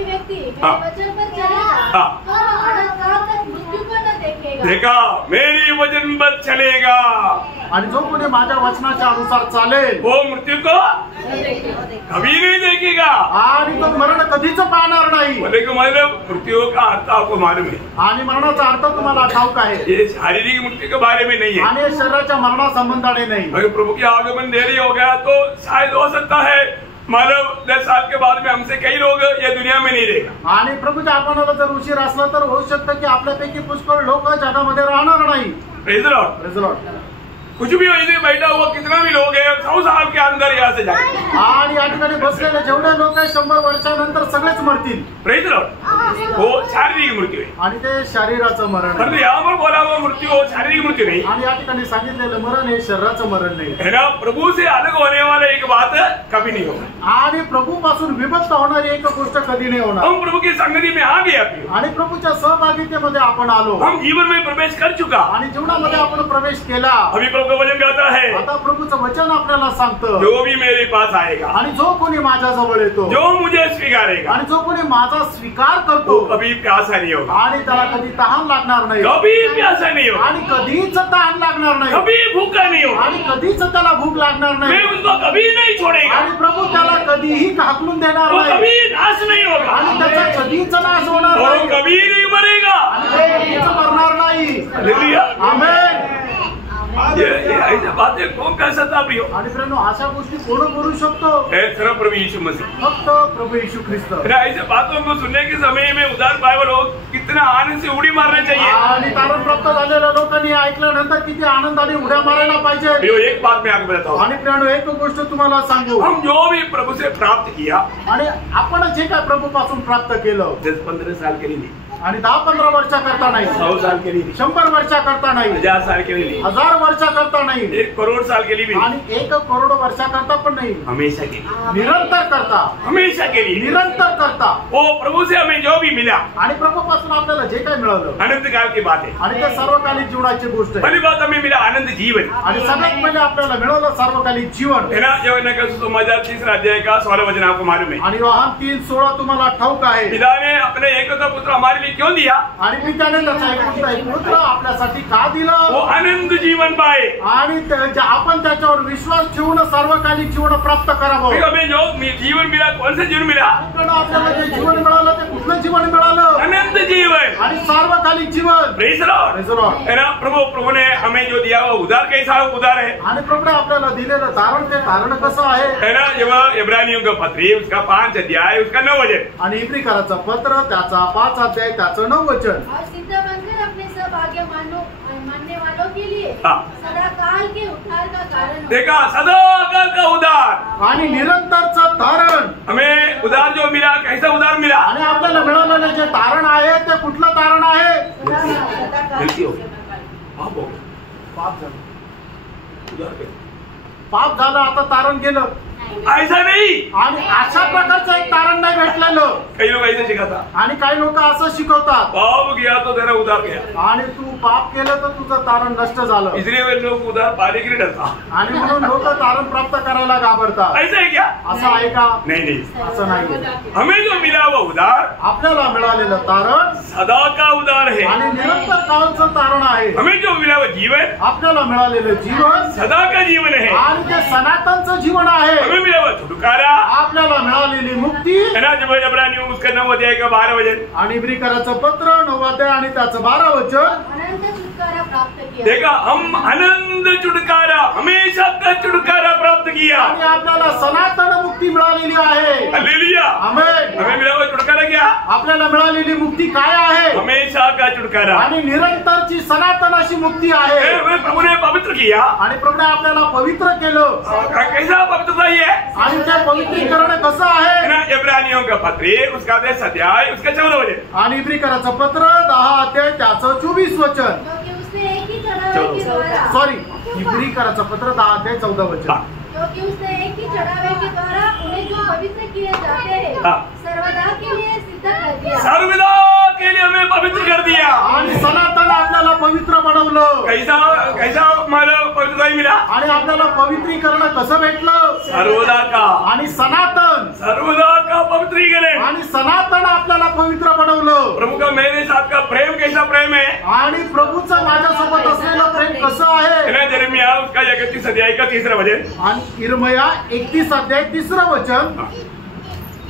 व्यक्ति मेरे वचन पर चलेगा तो अनंत काल तक मृत्यु को न देखेगा. देखा, मेरी वचन पर चलेगा. आणि जो कोणी माझ्या वचनाच्या अनुसार चालेल वो मृत्यु को कभी नहीं देखेगा. आणि तो मरण कधीच पाहणार नाही. बोले कि मतलब मृत्यु का अर्थ आपको मालूम है. आणि मरणाचा अर्थ तुम्हाला ठाऊक आहे. ये शारीरिक मृत्यु के बारे में नहीं है. आणि शरीराच्या मरणा संबंधाने नाही. अगर प्रभु के आगमन देरी हो गया तो शायद हो सकता है मतलब 10 साल के बाद में हमसे कई लोग ये दुनिया में नहीं रहेगा. आणि प्रभूच्या आगमनाला जर उशीर असला तर होऊ शकतं की आपल्यापैकी पुष्कळ लोक जगामध्ये राहणार नाही. Praise the Lord. Praise the Lord. कुछ भी वैसे बैठा हुआ कितना भी लोग है 100 साल के अंदर यहाँ से जाएंगे. आणि या ठिकाणी बसलेले जेवढे लोक आहेत 100 वर्षानंतर सगळेच मरतील. Praise the Lord. वो शारीरिक मृत्यु है. आणि ते शरीराचं मरण आहे. परंतु यहाँ पर बोला हुआ मृत्यु हो शारीरिक मृत्यु नहीं आणि या ठिकाणी सांगितलेलं मरण हे शरीराचं मरण नाही. है ना. प्रभु से अलग होने वाला एक बात कभी नहीं होगा. आणि प्रभूपासून विभक्त होणारी एक गोष्ट कधी नाही होणार. हम प्रभु की संगति में आ गए. आणि प्रभूच्या सहभागितेमध्ये आपण आलो. हम जीवन में प्रवेश कर चुका. आणि जीवनामध्ये आपण प्रवेश केला. अभी प्रभु का वचन कहता है आता प्रभूचं वचन आपल्याला सांगतं जो भी मेरे पास आएगा आणि जो कोणी माझ्या जवळ येतो जो मुझे स्वीकारेगा आणि जो कोणी माझा स्वीकार करतो वो कभी प्यासा नहीं होगा. आणि त्याला कधी तहान लागणार नाही. कभी प्यासा नहीं होगा. आणि कधीच तहान लागणार नाही. कभी भूखा नहीं होगा. आणि कधीच त्याला भूक लागणार मैं नाही. उसको कभी नहीं छोड़ेगा. आणि प्रभू त्याला कधीही हाकलून देणार वो नाही. कभी नाश नहीं होगा. आणि त्याचा कधीच नाश होणार वो नाही. कभी नहीं मरेगा. आणि तो कधीच मरणार नाही. हालेलुया. आमेन. ये ऐसा बातें कौन कर सकता प्रियो? आणि फ्रेंड अशा गोष्टी कोण करू शकतो? सिर्फ प्रभु यीशु मसीह. फक्त प्रभू येशू ख्रिस्त. ऐसे बातों को सुनने के समय में उदार बाइबल लोग कितना आनंद से उड़ी मारना चाहिए. आणि तारण प्राप्त झालेल्या लोकांनी ऐकल्यानंतर किती आनंदाने उड्या मारायला पाहिजे. प्रियो, एक बात मैं आपको बताता हूँ. आणि फ्रेंड एक गोष्ट तुम्हाला सांगू. हम जो भी प्रभु से प्राप्त किया आणि आपण जे काय प्रभूपासून प्राप्त केलं 10-15 साल के लिए नहीं, आणि 10-15 वर्षाकरता नाही, 100 साल के लिए नहीं, 100 वर्षाकरता नाही, 1000 साल के लिए नहीं, 1000 वर्षाकरता नाही, 1 करोड़ साल के लिए भी नहीं, आणि 1 करोड वर्षाकरता पण नाही, हमेशा के लिए, निरंतर करता, हमेशा के लिए. निरंतर करता. वो प्रभु से हमें जो भी मिला आणि प्रभूपासून आपल्याला जे काय मिळालं अनंत काल की बात है. आणि ते सर्वकालिक जीवनाची गोष्ट आहे. पहली बात हमें मिला आनंद जीवन. आणि सगळ्यात पहिले आपल्याला मिळालं सर्वकालिक जीवन. है ना. यूहन्ना का सुसमाचार 3 अध्याय का 16 वचन आपको मालूम है. आणि योहान 3:16 तुम्हाला ठाऊक आहे. पिता ने अपने एकलौता पुत्र हमारे लिए क्यों दिया? आणि पित्याने त्याचा एक पुत्र आपल्यासाठी का दिला? वो आनंद जीवन पाए. आणि आपण त्याच्यावर विश्वास ठेवून सर्वकालिक जीवन प्राप्त करावं. हमें जो जीवन मिला, कौन सा जीवन मिला? आपल्याला जे जीवन मिळालं ते कुठलं जीवन मिळालं? अनंत जीवन आणि सार्वकालिक जीवन. Praise the Lord. Praise the Lord. है ना. प्रभु ने हमें जो दिया वो उदार कैसा उदार है. आणि प्रभूने आपल्याला दिलेलं तारण ते तारण कसं आहे? है ना. जब इब्रानियों का पत्र उसका 5 अध्याय उसका 9 वचन. आणि इब्रिकराचं पत्र त्याचा 5 अध्याय त्याचं 9 वचन. और सिद्ध बनकर अपने सब आज्ञा मानने वालों के लिए हाँ. सदाकाल के उद्धार का कारण हो. देखा, सदा का उदार. आणि निरंतरचं तारण. हमें उदार जो मिला, कैसा उदार मिला? आणि आपल्याला मिळालेलं जे तारण आहे ते कुठलं तारण आहे? गलती हो गई. पाप हो गया. पाप झालं. उदार पे. पाप झालं, आता तारण गेलं. ऐसा नहीं. आणि अशा प्रकारचं एक तारण नाही भेटलेलं. कई लोग ऐसे सिखाता, आणि काही लोक असं शिकवतात, पाप गया तो तेरा उदार गया. आणि तू पाप केलं तर तुझं तारण नष्ट झालं. इसलिए वे लोग उदार पाने के लिए डरता. आणि म्हणून लोक तारण प्राप्त करायला घाबरतात. ऐसा है क्या? असं आहे का? नहीं नहीं. असं नाही. हमें जो मिला वो उदार आपल्याला मिळालेलं तारण सदा का उदार है. आणि निरंतर काळचं तारण आहे. हमें जो मिला वो जीवन आपल्याला मिळालेलं जीवन सदा का जीवन है. आणि ते सनातनचं जीवन आहे. हमें मिला वो छुटकारा. आपल्याला मिळालेली मुक्ती. है ना. जब इब्रानियों उसका 9 अध्याय का 12 वचन. आणि इब्रिकराचं पत्र 9 अध्याय आणि त्याचं 12 वचन. अनंत छुटकारा प्राप्त किया. देखा, हम आनंद छुटकारा, हमेशा का छुटकारा प्राप्त किया. आणि आपल्याला सनातन मुक्ती मिळालेली आहे. हालेलुया. आमेन. हमें मिला वो छुटकारा क्या? आपल्याला मिळालेली मुक्ती काय आहे? हमेशा का छुटकारा. आणि निरंतरची सनातन अशी मुक्ती आहे. प्रभु ने पवित्र किया. आणि प्रभूने आपल्याला पवित्र केलं. कैसा पवित्रता ये है? आणि ते पवित्रीकरण कसं आहे? ना. इब्रानियों का पत्र उसका 10 अध्याय उसका 14 वचन. आणि इब्रिकराचं पत्र 10 अध्याय त्याचं 24 वचन. क्योंकि उसने एक ही चढ़ावे के द्वारा सॉरी, इब्रिकराचं पत्र 10:14 क्योंकि उसने एक ही चढ़ावे के द्वारा उन्हें जो पवित्र किए जाते हैं सर्वदा के लिए सिद्ध कर दिया। सर्वदा के लिए हमें पवित्र कर दिया आणि सनातन आपल्याला पवित्र बनवलं। कैसा कैसा मला पवित्रता मिला आणि आपल्याला पवित्रीकरण कसं भेटलं? सर्वदा का आणि सनातन सर्वदा का पवित्रीकरण आणि सनातन आपल्याला पवित्र बनवलं। प्रभु का मेरे साथ का प्रेम कैसा प्रेम है आणि प्रभूचं माझ्यासोबत असलेलं प्रेम कसं आहे? यिर्मयाह उसका 31 अध्याय का 3रा वचन आणि यिर्मया 31 अध्याय 3रं वचन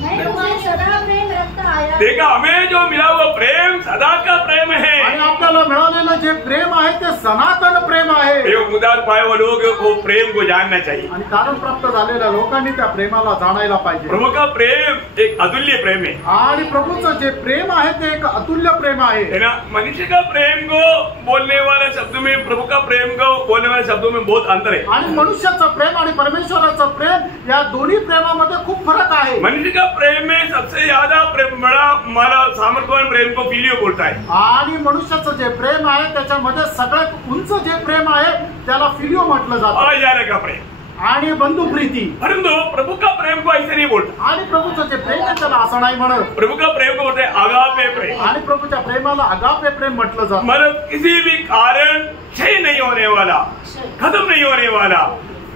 मैं तुझे सदा प्रेम रखता आया। देखा हमें जो मिला वो प्रेम सदा का प्रेम है आणि आपल्याला मिळालेलं जे प्रेम आहे ते सनातन प्रेम आहे। मुदार पाए वो लोग वो प्रेम को जानना चाहिए आणि तारण प्राप्त झालेल्या लोकांनी त्या प्रेमाला जाणायला पाहिजे। प्रभु का प्रेम एक अतुल्य प्रेम है आणि प्रभूचं जे प्रेम आहे ते एक अतुल्य प्रेम आहे है ना। मनुष्य का प्रेम को बोलने वाले शब्दों में प्रभु का प्रेम को बोलने वाले शब्दों में बहुत अंतर है। आणि मनुष्याचं प्रेम आणि परमेश्वराचं प्रेम या दोन्ही प्रेमामध्ये खूप फरक आहे। मनुष्य का प्रेम में सबसे ज्यादा प्रेम बड़ा हमारा सामर्थ्यवान प्रेम को फिलियो बोलता है आणि मनुष्याचं जे प्रेम आहे त्याच्यामध्ये सगळ्यात उंच जे प्रेम आहे त्याला फिलियो म्हटलं जातं अजान का प्रेम आणि बंधु प्रीती। परंतु प्रभु का प्रेम को ऐसे नहीं बोलता आणि प्रभूचं जे प्रेम आहे त्याला असं नाही म्हणत। प्रभु का प्रेम को बोलते आगापे प्रेम आणि प्रभूच्या प्रेमाला अगापे प्रेम म्हटलं जातं। मतलब किसी भी कारण क्षय नहीं होने वाला खत्म नहीं होने वाला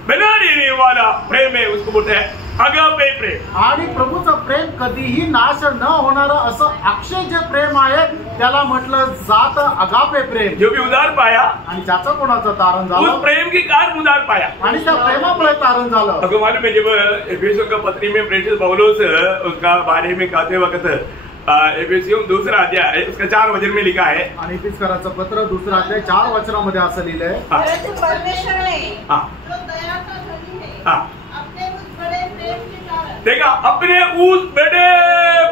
बना रहने वाला प्रेम है उसको बोलते हैं अगापे प्रेम। आणि प्रभूचं प्रेम कधीही नाश न होणारं असं अक्षय जे प्रेम आहे त्याला म्हटलं जातं अगापे प्रेम। जो भी उदार पाया आणि ज्याचं कोणाचं तारण झालं उस प्रेम के कारण उदार पाया आणि त्या प्रेमामुळे तारण झालं। आपको मालूम है जब एफेसियों का पत्री में प्रेरित पौलुस उसका बारे में कहते वक्त एफेसियों 2रा अध्याय उसका 4 वचन में लिखा है आणि इफिसकराचं पत्र 2रा अध्याय 4 वचनामध्ये असं लिहिलंय परंतु परमेश्वर ने जो दया का धनी है अपने उस बड़े प्रेम के कारण देखा अपने उस बड़े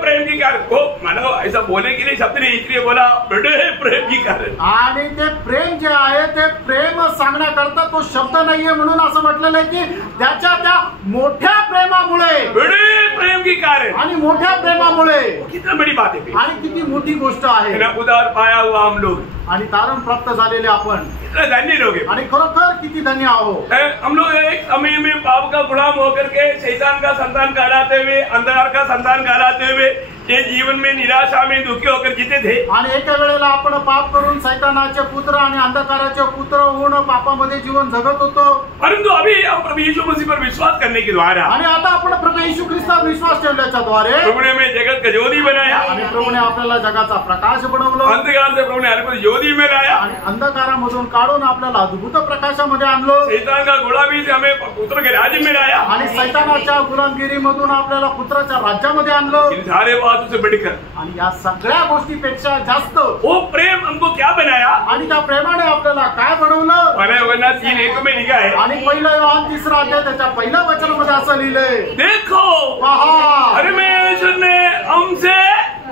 प्रेम की कारण को मानो ऐसा बोलने के लिए शब्द नहीं इसलिए बोला बड़े प्रेम की कारण आणि ते प्रेम जे आहे ते प्रेम सांगण्याकरता तो शब्द नाहीये म्हणून असं म्हटलेलं आहे की त्याच्या त्या मोठ्या प्रेमामुळे बड़े प्रेम की कारण आणि मोठ्या प्रेमामुळे कितना बड़ी बात है आणि किती मोठी गोष्ट आहे। उदार पाया हुआ हम लोग आणि तारण प्राप्त झालेले आपण कितना धन्य लोग हैं। आणि खरोखर किती धन्य आहोत। हम लोग एक समय में पाप का गुलाम होकर के शैतान का संतान कहलाते हुए अंधकार का संतान कहलाते हुए ये जीवन में निराशा में दुखी होकर जीते थे आणि एका वेळेला आपण पाप करून शैतानाचे पुत्र आणि अंधकाराचे पुत्र होऊन पापामध्ये जीवन जगत होतो। परंतु अभी हम प्रभु यीशु मसीह पर विश्वास करने के द्वारा आणि आता आपण प्रभू येशू ख्रिस्तावर विश्वास ठेवल्याच्या द्वारे प्रभु ने हमें जगत का ज्योति बनाया आणि प्रभूने आपल्याला जगाचा प्रकाश बनवलं। अंधकार से प्रभु ने हमें ज्योति में लाया आणि अंधकारामधून काढून आपल्याला अद्भुत प्रकाशामध्ये आणलं। शैतान का गुलामी से हमें पुत्र के राज्य में लाया आणि शैतानाच्या गुलामगिरीमधून आपल्याला पुत्राच्या राज्यामध्ये आणलं। इन सारे बातों से बढ़कर आणि या सगळ्या गोष्टीपेक्षा जास्त वो प्रेम हमको क्या बनाया आणि त्या प्रेमाने आपल्याला काय बनवलं? पहले योहन्ना 3:1 में लिखा है आणि पहिला योहान 3रा अध्याय त्याच्या पहिल्या वचनामध्ये असं लिहिलंय देखो पहा परमेश्वर ने हमसे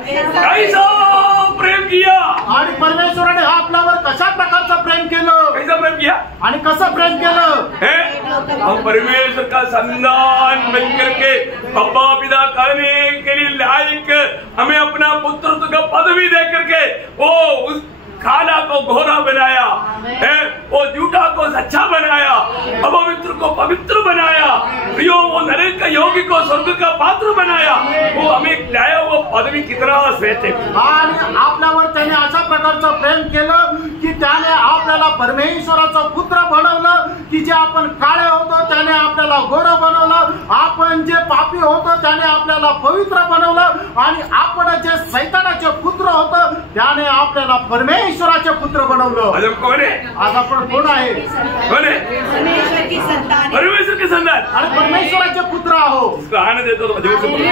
कैसा प्रेम किया आणि परमेश्वराने आपल्यावर कशा प्रकारचं प्रेम केलं कैसा प्रेम किया आणि कसं प्रेम केलं है हम परमेश्वर का संतान बन करके अब्बा पिता कहने के लिए लायक हमें अपना पुत्र का पदवी दे करके वो उस काला को घोरा बनाया है वो झूठा को सच्चा बनाया अपवित्र को पवित्र बनाया प्रियो वो नरक का योगी को स्वर्ग का पात्र बनाया वो हमें लाया वो पदवी कितना श्रेष्ठ है आणि आपल्यावर त्याने अशा प्रकारचं प्रेम केलं की त्याने आपल्याला परमेश्वराचा पुत्र बनवलं की जे आपण काळे होतो त्याने आपल्याला गोरं बनवलं आपण जे पापी होतो त्याने आपल्याला पवित्र बनवलं आणि आपण जे शैतानाचे पुत्र होतो त्याने आपल्याला परमेश्वराचे पुत्र बनवलं। आज हम कौन है आज आपण कोण आहे? कौन है परमेश्वर की संतान परमेश्वर के संतान आणि परमेश्वराचे पुत्र आहोत। इसका आनंद देता तो जोर से बोलो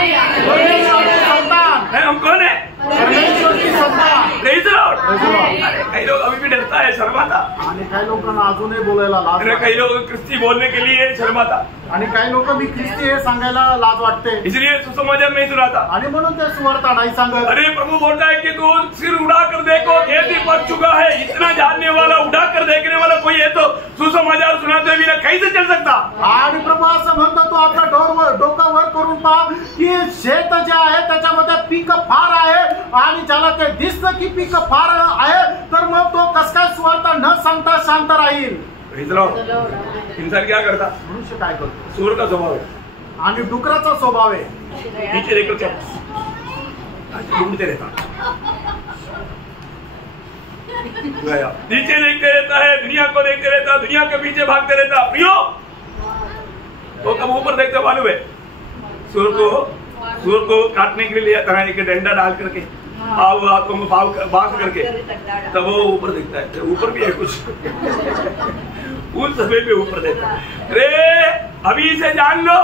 परमेश्वराचे संतान है हम कौन है परमेश्वर की संतान। Praise the Lord. अरे कई लोग अभी भी डरता है शर्माता आणि काही लोकांना अजूनही बोलायला लाज अरे वाटते कई लोग क्रिस्ती बोलने के लिए शर्माता आणि काही लोक मी ख्रिस्ती हे सांगायला लाज वाटते इसलिए सुसमाचार नहीं सुनाता आणि म्हणून ते सुवार्ता नाही सांगत। अरे प्रभु बोलता है कि तू सिर उड़ा कर देखो खेती पक चुका है इतना जानने वाला उड़ा कर देखने वाला कोई है तो सुसमाचार सुनाते बिना कैसे चल सकता। आणि प्रभू असं म्हणतो तू आपलं डोकं वर करून पहा की शेत जे आहे त्याच्यामध्ये पीक फार आहे आणि ज्याला ते दिसतं की पीक फार आहे तर मग तो कस काय सुवार्ता न सांगता शांत राहील। इंसान क्या करता? मनुष्य काय करतो? सूर का स्वभाव है आणि डुकराचा स्वभाव आहे. नीचे देखकर क्या ढूंढते रहता, नीचे देखते रहता है, दुनिया को देखते रहता, दुनिया के पीछे भागते रहता. प्रियो तो कब ऊपर देखते मालूम है? सूर को काटने के लिए एक डंडा डाल करके हाथों में बांध करके तब वो ऊपर दिखता है. ऊपर भी है कुछ उस समय पे ऊपर देखता है. अरे अभी से जान लो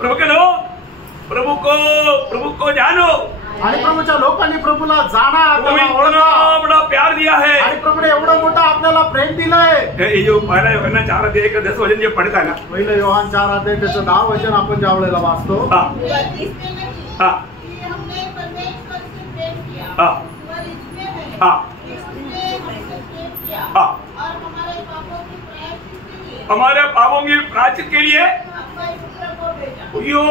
प्रभु के लोग, प्रभु को जानो. आणि प्रभूच्या लोकांनी प्रभूला जाणा, प्रभु इतना बड़ा प्यार दिया है आणि प्रभूने एवढं मोठं आपल्याला प्रेम दिलंय. ये जो पहला योहन्ना 4:10 वचन जे पढ़ता है ना, पहिलं योहान 4:10 त्याचं 10 वचन आपण ज्या वेळेला वाचतो. इसमें नहीं हाँ कि हमने परमेश्वर से प्रेम किया, हाँ वह इसमें है हाँ कि उसने हमसे प्रेम किया हाँ और हमारे पापों की प्रायश्चित के लिए हमारे पापों की प्रायश्चित के लिए अपने पुत्र को भेजा. यो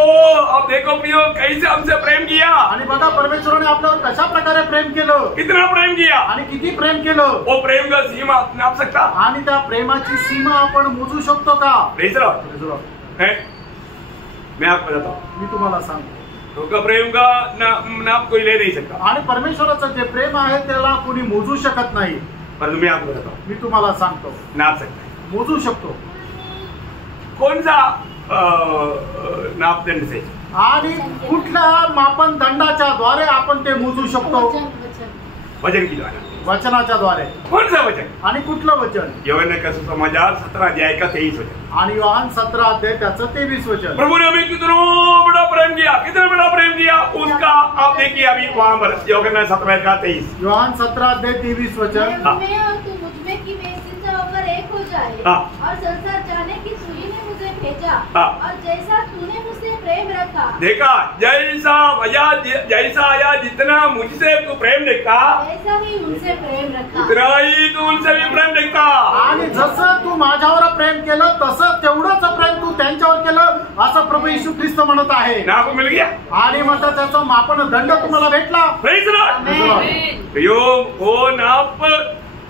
अब देखो प्रियो कैसे हमसे प्रेम किया. आणि बघा परमेश्वराने आपल्यावर कशा प्रकारे प्रेम केलं कितना प्रेम किया. आणि किती प्रेम केलं. वो प्रेम का सीमा नाप सकता? आणि त्या प्रेमाची सीमा आपण मोजू शकतो का? Praise Lord. मैं आपको बताता हूँ, मी तुम्हाला सांगतो, उनका प्रेम का नाप कोई ले नहीं सकता. आणि परमेश्वराचं जे प्रेम आहे त्याला कोणी मोजू शकत नाही. परंतु मैं आपको बताता हूँ मी तुम्हाला सांगतो, नाप सकता है. मोजू शकतो. कौन सा नापदंड से? आणि कुठल्या मापन दंडाच्या द्वारे आपण ते मोजू शकतो? वचन की द्वारा. वचनाच्या द्वारे. कौन सा वचन? आणि कुठलं वचन? यूहन्ना का सुसमाचार 17 अध्याय का 23 वचन. आणि योहान 17 अध्याय त्याचं 23 वचन. प्रभु ने हमें कितना बड़ा प्रेम किया, कितना बड़ा प्रेम किया, उसका आप देखिए अभी वहां पर यूहन्ना 17 का 23. योहान 17 अध्याय 23 वचन. मैं उनमें और तू मुझमें कि वे सिद्ध होकर एक हो जाए. हाँ. और संसार जाने की तूने मुझे भेजा. हाँ. और जैसा तूने मुझसे प्रेम रखा देखा जैसा आया जितना मुझसे तू प्रेम देखता वैसा ही उनसे प्रेम रखा. उतना ही तू उनसे भी प्रेम देखता. आणि जसं तू माझ्यावर प्रेम केलं तसं तेवढंच प्रेम तू त्यांच्यावर केलं असं प्रभू येशू ख्रिस्त म्हणत आहे. नाप मिल गया. आणि मग त्याचा मापन दंड तुम्हाला भेटला. Praise Lord. प्रियो वो नाप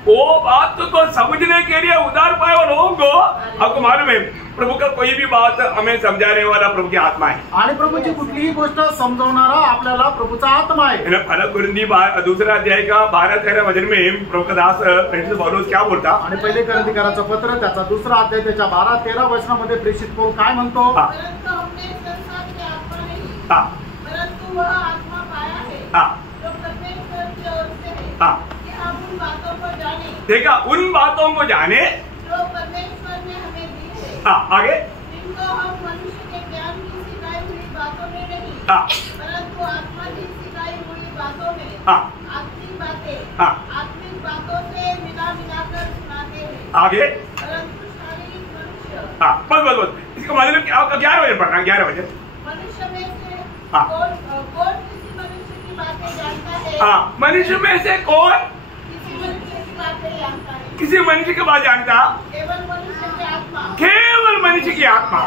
वो बात को समझने के लिए उदार पाए हुए लोगों को आपको मालूम है प्रभु का कोई भी बात हमें समझाने वाला प्रभु की आत्मा है. आणि प्रभूची कुठलीही गोष्ट समजवणारा आपल्याला प्रभूचा आत्मा आहे. फलक कुरिन्दी 2 अध्याय का 12-13 वचन में प्रभु का दास प्रेषित पौलुस क्या बोलता? आणि पहिले कोरिन्थीकराचं पत्र त्याचा 2 अध्याय त्याच्या 12-13 वचनामध्ये प्रेषित पौल काय म्हणतो? परंतु हमने संसार की आत्मा नहीं, हाँ परंतु वह आत्मा पाया है हाँ जो परमेश्वर की ओर से है, हाँ. कि हम उन बातों को जाने देखा उन बातों को जाने जो परमेश्वर ने हमें दी है, हाँ आगे जिनको हम मनुष्य के ज्ञान की सिखाई हुई बातों में नहीं, हाँ परंतु आत्मा की सिखाई हुई बातों में हाँ आत्मिक बातें हाँ आत्मिक बातों से मिलाकर सुनाते हैं. आगे परंतु शारीरिक मनुष्य हाँ बस इसका मतलब क्या? 11 वचन पढ़ना. 11 वचन. मनुष्य में से हाँ. कौन किसी मनुष्य की बातें जानता है? हाँ मनुष्य में से कौन किसी मनुष्य की बातें जानता है? किसी मनुष्य के बात जानता? केवल मनुष्य की आत्मा. केवल मनुष्य की आत्मा.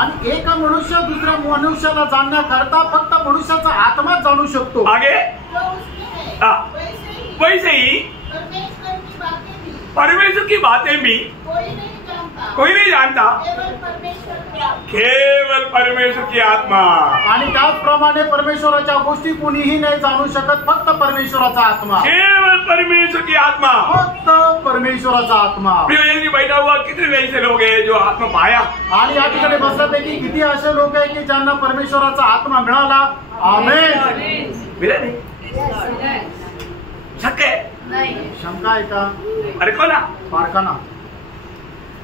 आणि एका मनुष्य दुसऱ्या मनुष्याला जाणण्याकरता फक्त मनुष्याचा आत्माच जाणू शकतो. आगे जो उसमें है हाँ. वैसे ही वैसे ही परमेश्वर की बातें भी परमेश्वर की बातें भी कोई नहीं जानता. केवल परमेश्वर की आत्मा. केवल परमेश्वर की आत्मा. आणि त्याचप्रमाणे परमेश्वराच्या गोष्टी कोणीही नाही जाणू शकत, फक्त परमेश्वराचा आत्मा. केवल परमेश्वर की आत्मा. फक्त परमेश्वराचा आत्मा. प्रिय यही बैठा हुआ कितने ऐसे लोग हैं जो आत्मा पाया? आणि या ठिकाणी बसल्यापैकी किती असे लोक आहेत की ज्यांना परमेश्वराचा आत्मा मिळाला? आमेन. मिला नहीं? शक है? नहीं. शंका आहे का? अरे कोना पारखाना.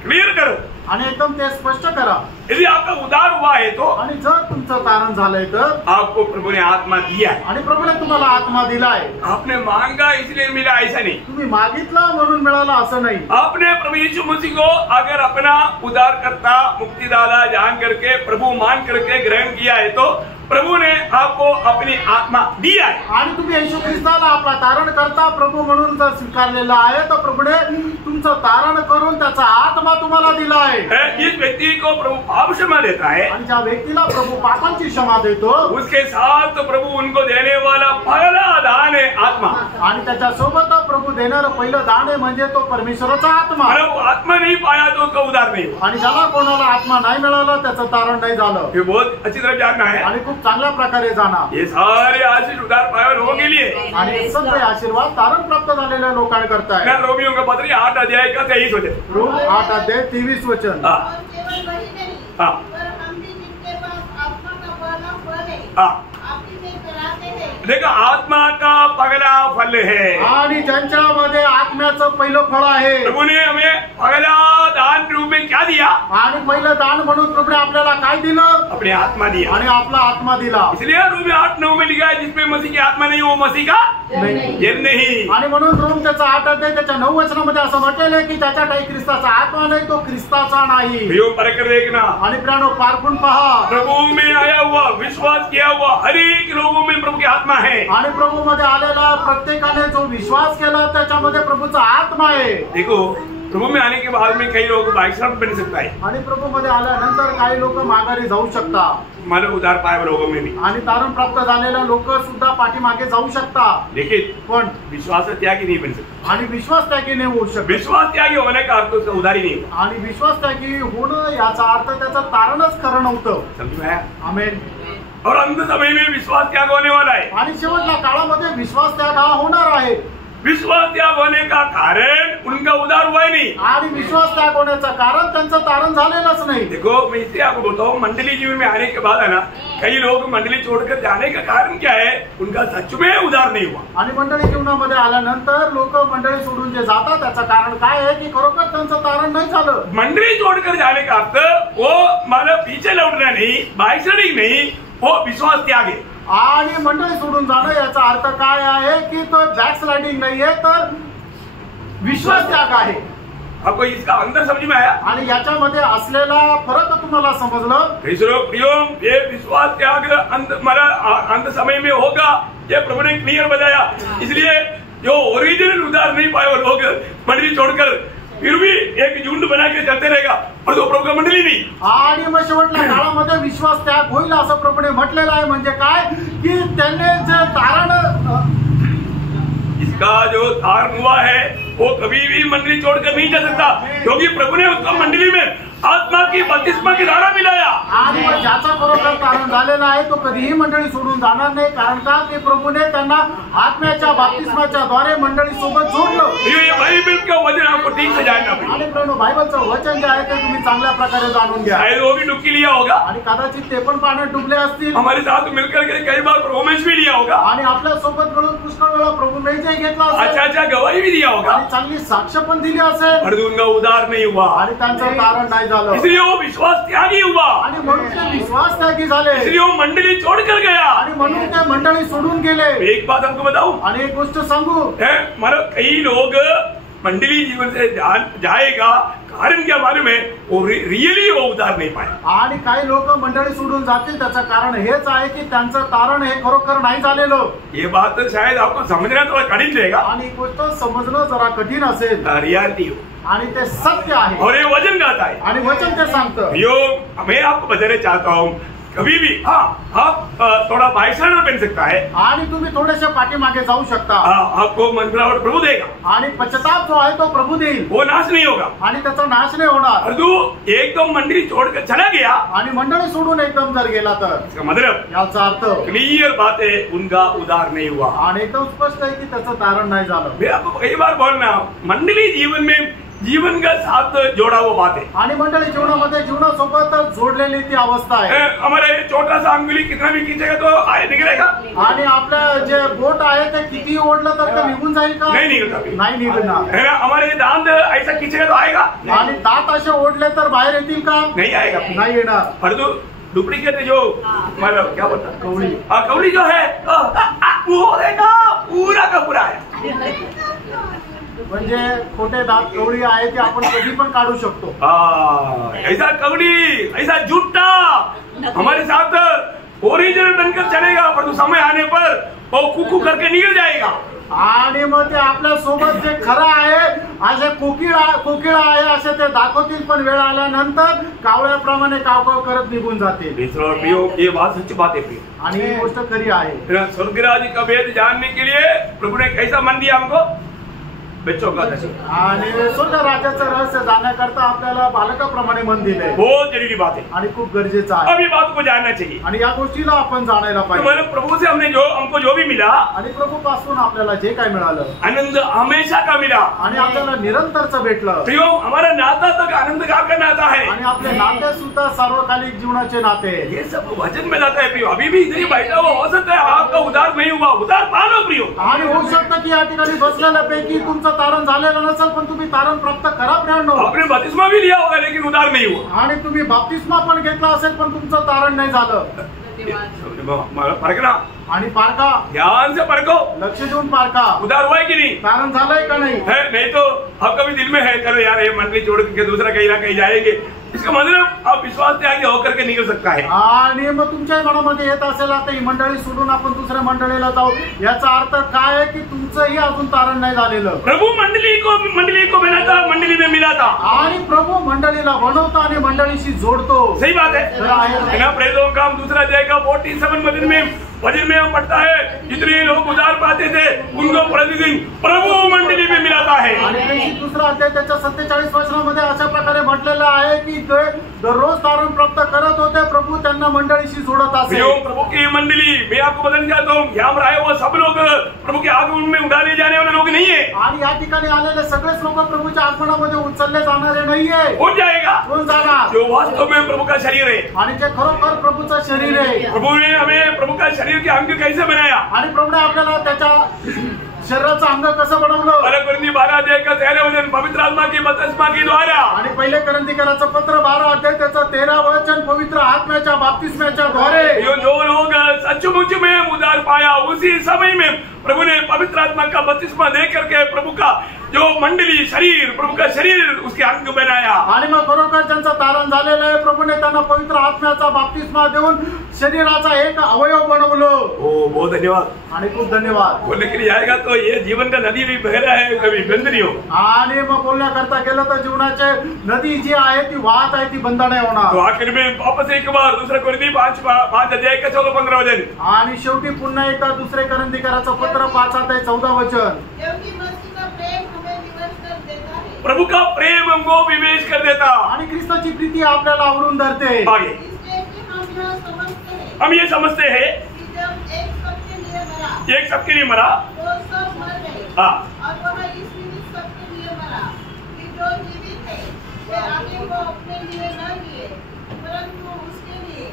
क्लियर करो आणि एकदम ते स्पष्ट करा. यदि आपका उद्धार हुआ है तो आणि जर तुमचं तारण झालंय तर आपको प्रभु ने आत्मा दिया है. आणि प्रभूने तुम्हाला आत्मा दिलाय. आपने मांगा इसलिए मिला ऐसा नहीं. तुम्ही मागितलं म्हणून मिळाला असं नाही. आपने प्रभु यीशु मसीह को अगर अपना उद्धारकर्ता मुक्तिदाता जान करके प्रभु मान करके ग्रहण किया है तो प्रभु ने आपको अपनी आत्मा दिया है. आणि तुम्ही येशू ख्रिस्ताला आपला तारण करता प्रभू म्हणून जर स्वीकारलेला आहे तर प्रभूने तुमचं तारण करून त्याचा आत्मा तुम्हाला दिला आहे. जिस व्यक्ति को प्रभु पाप क्षमा देता है आणि ज्या व्यक्तीला प्रभू पापांची क्षमा देतो उसके साथ प्रभु उनको देने वाला पहला दान है आत्मा. आणि त्याच्या सोबत प्रभु देणारं पहिलं दान आहे म्हणजे तो परमेश्वराचा आत्मा. आत्मा नहीं पाया तो उसका उद्धार नहीं हुआ. आणि ज्याला कोणाला आत्मा नाही मिळाला त्याचं तारण नाही झालं. ये बहुत अच्छी तरह जानना है आणि खूप चांगल्या प्रकारे जाणार. ये सारे आशीष उद्धार पाए लोगों के लिए आणि सगळे आशीर्वाद तारण प्राप्त झालेल्या लोकांकरता आहे. रोमियों का पत्र 8 अध्याय का 23 वचन. रोम 8 अध्याय 23 वचन. और केवल वही नहीं, हाँ। पर हम भी जिनके पास आत्मा का पहला फल है, हाँ। आप ही में कराते हैं. देखो आत्मा का पगला फल है. आणि ज्यांच्यामध्ये आत्म्याचं पहिलं फळ आहे. प्रभु ने हमें पगला दान रूप में क्या दिया? आणि पहिलं दान म्हणून प्रभूने आपल्याला काय दिलं? अपने आत्मा दिया. आणि आपला आत्मा दिला. इसलिए रोमी 8:9 में लिखा है जिसमें मसीह की आत्मा नहीं वो मसीह का जन नहीं. आणि म्हणून रोम त्याचा 8 अध्याय त्याच्या 9 वचनामध्ये असं म्हटलेलं आहे की ज्याच्या ठाई ख्रिस्ताचा आत्मा नाही तो ख्रिस्ताचा नाही. प्रियो परख कर देखना. आणि प्राणो पारखून पहा. प्रभु में आया हुआ विश्वास किया हुआ हर एक लोगों में प्रभु की आत्मा है. आणि प्रभू मध्ये आलेला प्रत्येकाने जो विश्वास केला त्याच्यामध्ये प्रभूचा आत्मा आहे. देखो प्रभु में आने के बाद में कई लोग बाइक बन सकता है. आणि प्रभू मध्ये आल्यानंतर काही लोक माघारी जाऊ शकतात. मानो उद्धार पाए लोगों में भी. आणि तारण प्राप्त झालेल्या लोक सुद्धा पाठीमागे जाऊ शकतात. लेकिन पण विश्वास त्यागी नहीं बन सकता. आणि विश्वास त्यागी नाही होऊ शकत. विश्वास त्यागी होने का अर्थ उसका उधार ही नहीं हुआ. आणि विश्वास त्यागी होणं याचा अर्थ त्याचं तारणच खरं नव्हतं. समझ में आया? आमेन. और अंत समय में विश्वास त्याग होने वाला है. आणि शेवटच्या काळामध्ये विश्वास त्याग हा होणार आहे. विश्वास त्याग होने का कारण उनका उद्धार हुआ ही नहीं. आणि विश्वास त्याग होण्याचं कारण त्यांचं तारण झालेलंच नाही. देखो मैं इसलिए आपको बोलता हूँ मंडली जीवन में आने के बाद है ना कई लोग मंडली छोड़कर जाने का कारण क्या है? उनका सच में उद्धार नहीं हुआ. आणि मंडळी जीवनामध्ये आल्यानंतर लोक मंडळी सोडून जे जातात त्याचं कारण काय आहे की खरोखर त्यांचं तारण नाही झालं. मंडली छोड़कर जाने का अर्थ वो मतलब पीछे लौटना नहीं, बाइसनिंग नहीं, वो विश्वास त्याग है. आणि मंडळी सोडून जाणं याचा अर्थ काय आहे की तो बॅकस्लाइडिंग नाहीये तर विश्वास त्याग आहे. आपको इसका अंदर समझ में आया? आणि याच्यामध्ये असलेला फरक तुम्हाला समजलं? ये विश्वास त्याग अंत समय में होगा ये प्रभु ने क्लियर बताया. इसलिए जो ओरिजिनल उद्धार नहीं पाए वो लोग मंडली छोड़कर फिर भी एक झुंड बना के चलते रहेगा और तो प्रभु का मंडली नहीं. आणि मग शेवटल्या काळामध्ये विश्वास त्याग होईल असं प्रभूने म्हटलेलं आहे. म्हणजे काय की त्यांनी जे तारण इसका जो तारण हुआ है वो कभी भी मंडली छोड़कर नहीं जा सकता क्योंकि प्रभु ने उसको मंडली में आत्मा की बपतिस्मा की धारा मिलाया. आणि ज्याचा खरोखर तारण झालेला आहे तो कधीही मंडळी सोडून जाणार नाही. कारण का की प्रभूने त्यांना आत्म्याच्या बपतिस्माच्या द्वारे मंडळी सोबत जोडलं. ये बाइबल का वचन आपको ठीक से जानना पड़ेगा. आणि बायबलचं वचन जे आहे ते तुम्ही चांगल्या प्रकारे जाणून घ्या. शायद वो भी डुबकी लिया होगा आणि कदाचित ते पण पाण्यात डुबले असतील. हमारे साथ मिलकर के कई बार परफॉर्मेंस भी लिया होगा. आणि आपल्या सोबत मिळून पुष्कळ वेळा प्रभू मेजे घेतला असेल. अच्छा गवाही भी दिया होगा. आणि चांगली साक्ष पण दिली असेल. पर उनका उद्धार नहीं हुआ. आणि त्यांचं तारण नाही झालं. इसलिए वो विश्वास त्यागी हुआ. आणि म्हणून ते विश्वास त्यागी झाले. इसलिए वो मंडली छोड़कर गया. आणि म्हणून ते मंडळी सोडून गेले. एक बात हमको बताऊं. आणि एक गोष्ट सांगू. मतलब कई लोग मंडली जीवन से जाएगा कारण क्या मालूम है वो रियली वो उद्धार नहीं पाए. आणि काही लोक मंडळी सोडून जातील त्याचं कारण हेच आहे की त्यांचं तारण हे खरोखर नाही झालेलं. ये बात शायद आपको समझना थोड़ा कठिन रहेगा. आणि गोष्ट समजणं जरा कठीण असेल. रियलिटी आणि ते सत्य आहे. और ये वचन गाता है. आणि वचन ते सांगतं. मैं आपको बताना चाहता हूँ कभी भी आप थोड़ा बाइसनर बन सकता है. आणि तुम्ही थोडेसे पाठीमागे जाऊ शकता. आपको मंत्रावर प्रभु देगा. आणि पश्चाताप जो आहे तो प्रभु देईल. वो नाश नहीं होगा. आणि त्याचा नाश नाही होणार. और तू एकदम मंडली छोड़कर चला गया आणि मंडळी सोडून एकदम जर गेला तर इसका मतलब याचा अर्थ क्लियर बात है उनका उद्धार नहीं हुआ. आणि एकदम स्पष्ट आहे की त्याचं तारण नाही झालं. मैं आपको कई बार बोलना मंडली जीवन में जीवन का साथ जोड़ा हुआ बात है. आणि मंडळी जीवनामध्ये जीवनासोबत जोडलेली ती अवस्था आहे. हमारे छोटा सा अंगुली कितना भी खींचेगा तो निकलेगा. आणि आपलं जे बोट आहे ते किती ओढलं तर ते निघून जाईल का? नहीं निकलता. नाही निघणार. हमारे दांत ऐसा खींचेगा तो आएगा. आणि दात असे ओढले तर बाहेर येतील का? नहीं आएगा. नाही येणार. परंतु डुप्लीकेट जो मतलब क्या बोलता कवळी कवली जो है वो देखा पूरा का पूरा है. म्हणजे खोटे दात कवळी आहे ती आपण कधी पण काढू शकतो. ऐसा कवली ऐसा झूठा हमारे साथ ओरिजिनल बनकर चलेगा पर समय आने पर वो कुकू करके निकल जाएगा. आणि मग ते आपल्या सोबत जे खरं आहे असे कोकिळा आहे असे ते दाखवतील पण वेळ आल्यानंतर कावळ्याप्रमाणे कावकाव करत निघून जातील. ये बात सच्ची बात है. आणि ही गोष्ट खरी आहे. स्वर्गराज का भेद जानने के लिए प्रभु ने कैसा मन दिया हमको. बच्चों का नसीब। आणि स्वर्ग राज्याचं रहस्य जाण्याकरता आपल्याला बालकाप्रमाणे मन दिलंय, बहुत जरूरी बात है, आणि खूप गरजेचं आहे, अब ये बात को जानना चाहिए। आणि या गोष्टीला आपण जाणायला तो पाहिजे। मतलब प्रभु से हमको जो भी मिला, आणि प्रभू पासून आपल्याला जे काय मिळालं आनंद हमेशा का मिला, आणि आपल्याला निरंतरच भेटलं, तो हमारा नाता तक आनंद का नाता है, आणि आपले नाते सुद्धा सार्वकालिक जीवनाचे नाते। ये सब वचन में जाता है प्रियो। अभी भी इधर ही बैठा हुआ हो सकता है आपका उद्धार नहीं हुआ, उद्धार पालो प्रियो। आणि होऊ शकतं की या ठिकाणी बसलेल्यापैकी तुमचं तारण झालेलं नसेल, पण तुम्ही तारण प्राप्त करा प्रियांनो। आपने बपतिस्मा भी लिया होगा लेकिन उद्धार नहीं हुआ, आणि तुम्ही बाप्तिस्मा पण घेतला असेल, पण तुमचं तारण नाही झालं। परखना, आणि पारखा, ध्यान से परखो, लक्ष देऊन पारखा, उद्धार हुआ है कि नहीं, तारण झालंय का नाही है? नहीं तो आपका भी दिल में है चलो यार ये मंडली छोड़ के दूसरा कहीं ना कहीं जाएंगे, इसका मतलब आप विश्वास त्यागी होकर के निकल सकता है। आणि मग तुमच्या मनामध्ये येत असेल आता ही मंडळी सोडून आपण दुसऱ्या मंडळीला जाऊ, याचा अर्थ काय आहे की तुमचंही अजून तारण नाही झालेलं। प्रभु मंडली को बनाता, मंडली में मिला था, आणि प्रभु मंडळीला बनवतो आणि मंडळीशी जोडतो। सही बात है ना। प्रेरितों का हम दूसरा अध्याय का 47 वचन में पढ़ता है, जितने लोग उद्धार पाते थे उनको प्रतिदिन प्रभु मंडली में मिलाता है। आणि प्रेषित दुसरा अध्याय त्याच्या 47 वचनामध्ये अशा प्रकारे म्हटलेलं आहे की ते दररोज तारण प्राप्त करत होते, प्रभु त्यांना मंडळीशी जोडत असे। प्रभु की मंडली, मैं आपको बताना चाहता हूँ, यहाँ पर आए वो सब लोग प्रभु के आगमन में उठाले जाने वाले लोग नहीं है। आणि या ठिकाणी आलेले सगळेच लोक प्रभूच्या आगमनामध्ये उचलले जाणारे नाहीये। हो जाएगा कोण जाणार? जो वास्तव में प्रभु का शरीर है, आणि जे खरोखर प्रभूचं शरीर आहे। प्रभु ने हमें प्रभु का शरीर के अंग कैसे बनाया, आणि प्रभूने आपल्याला त्याच्या शरीराचं अंग कसं बनवलं। 12 पवित्र आत्मा की बपतिस्मा के द्वारा, आणि पहिले करंथीकराचं पत्र 12 अध्याय त्याचं 13 वचन पवित्र आत्म्याच्या बाप्तिस्म्याच्या द्वारे। जो लोग सचमुच में उद्धार पाया उसी समय में प्रभु ने पवित्र आत्मा का बपतिस्मा दे करके प्रभु का जो मंडली शरीर, प्रभु का शरीर उसके अंग बनाया। आणि मग खरोखर ज्यांचं तारण झालेलं आहे प्रभूने त्यांना पवित्र आत्म्याचा बाप्तिस्मा देऊन शरीराचा एक अवयव बनवलं। ओ बहुत धन्यवाद, आणि खूप धन्यवाद। बोलने के लिए आएगा तो ये जीवन का नदी भी बह रहा है, कभी बंद नहीं हो। आणि मग बोलण्याकरता गेलं तर जीवनाचे नदी जी आहे ती वाहत आहे, ती बंद नाही होणार। तो आखिर में वापस एक बार दूसरा कोरिन्थी 5 अध्याय का 14-15 वचन, आणि शेवटी पुन्हा एकदा दुसरे करंथीकराचं पत्र 5 अध्याय 14 वचन। क्योंकि मसीह का प्रेम हमें विवश कर देता है, प्रभु का प्रेम हमको विवेश कर देता। आणि ख्रिस्ताची प्रीती आपल्याला आवरून धरते। आगे इसलिए कि हम यह समझते हैं हम ये समझते हैं कि जब एक सबके लिए मरा एक सबके लिए मरा, तो सब मर गए, हाँ, और वह इस निमित्त सबके लिए मरा कि जो जीवित है वे आगे को अपने लिए न लिए, परंतु उसके लिए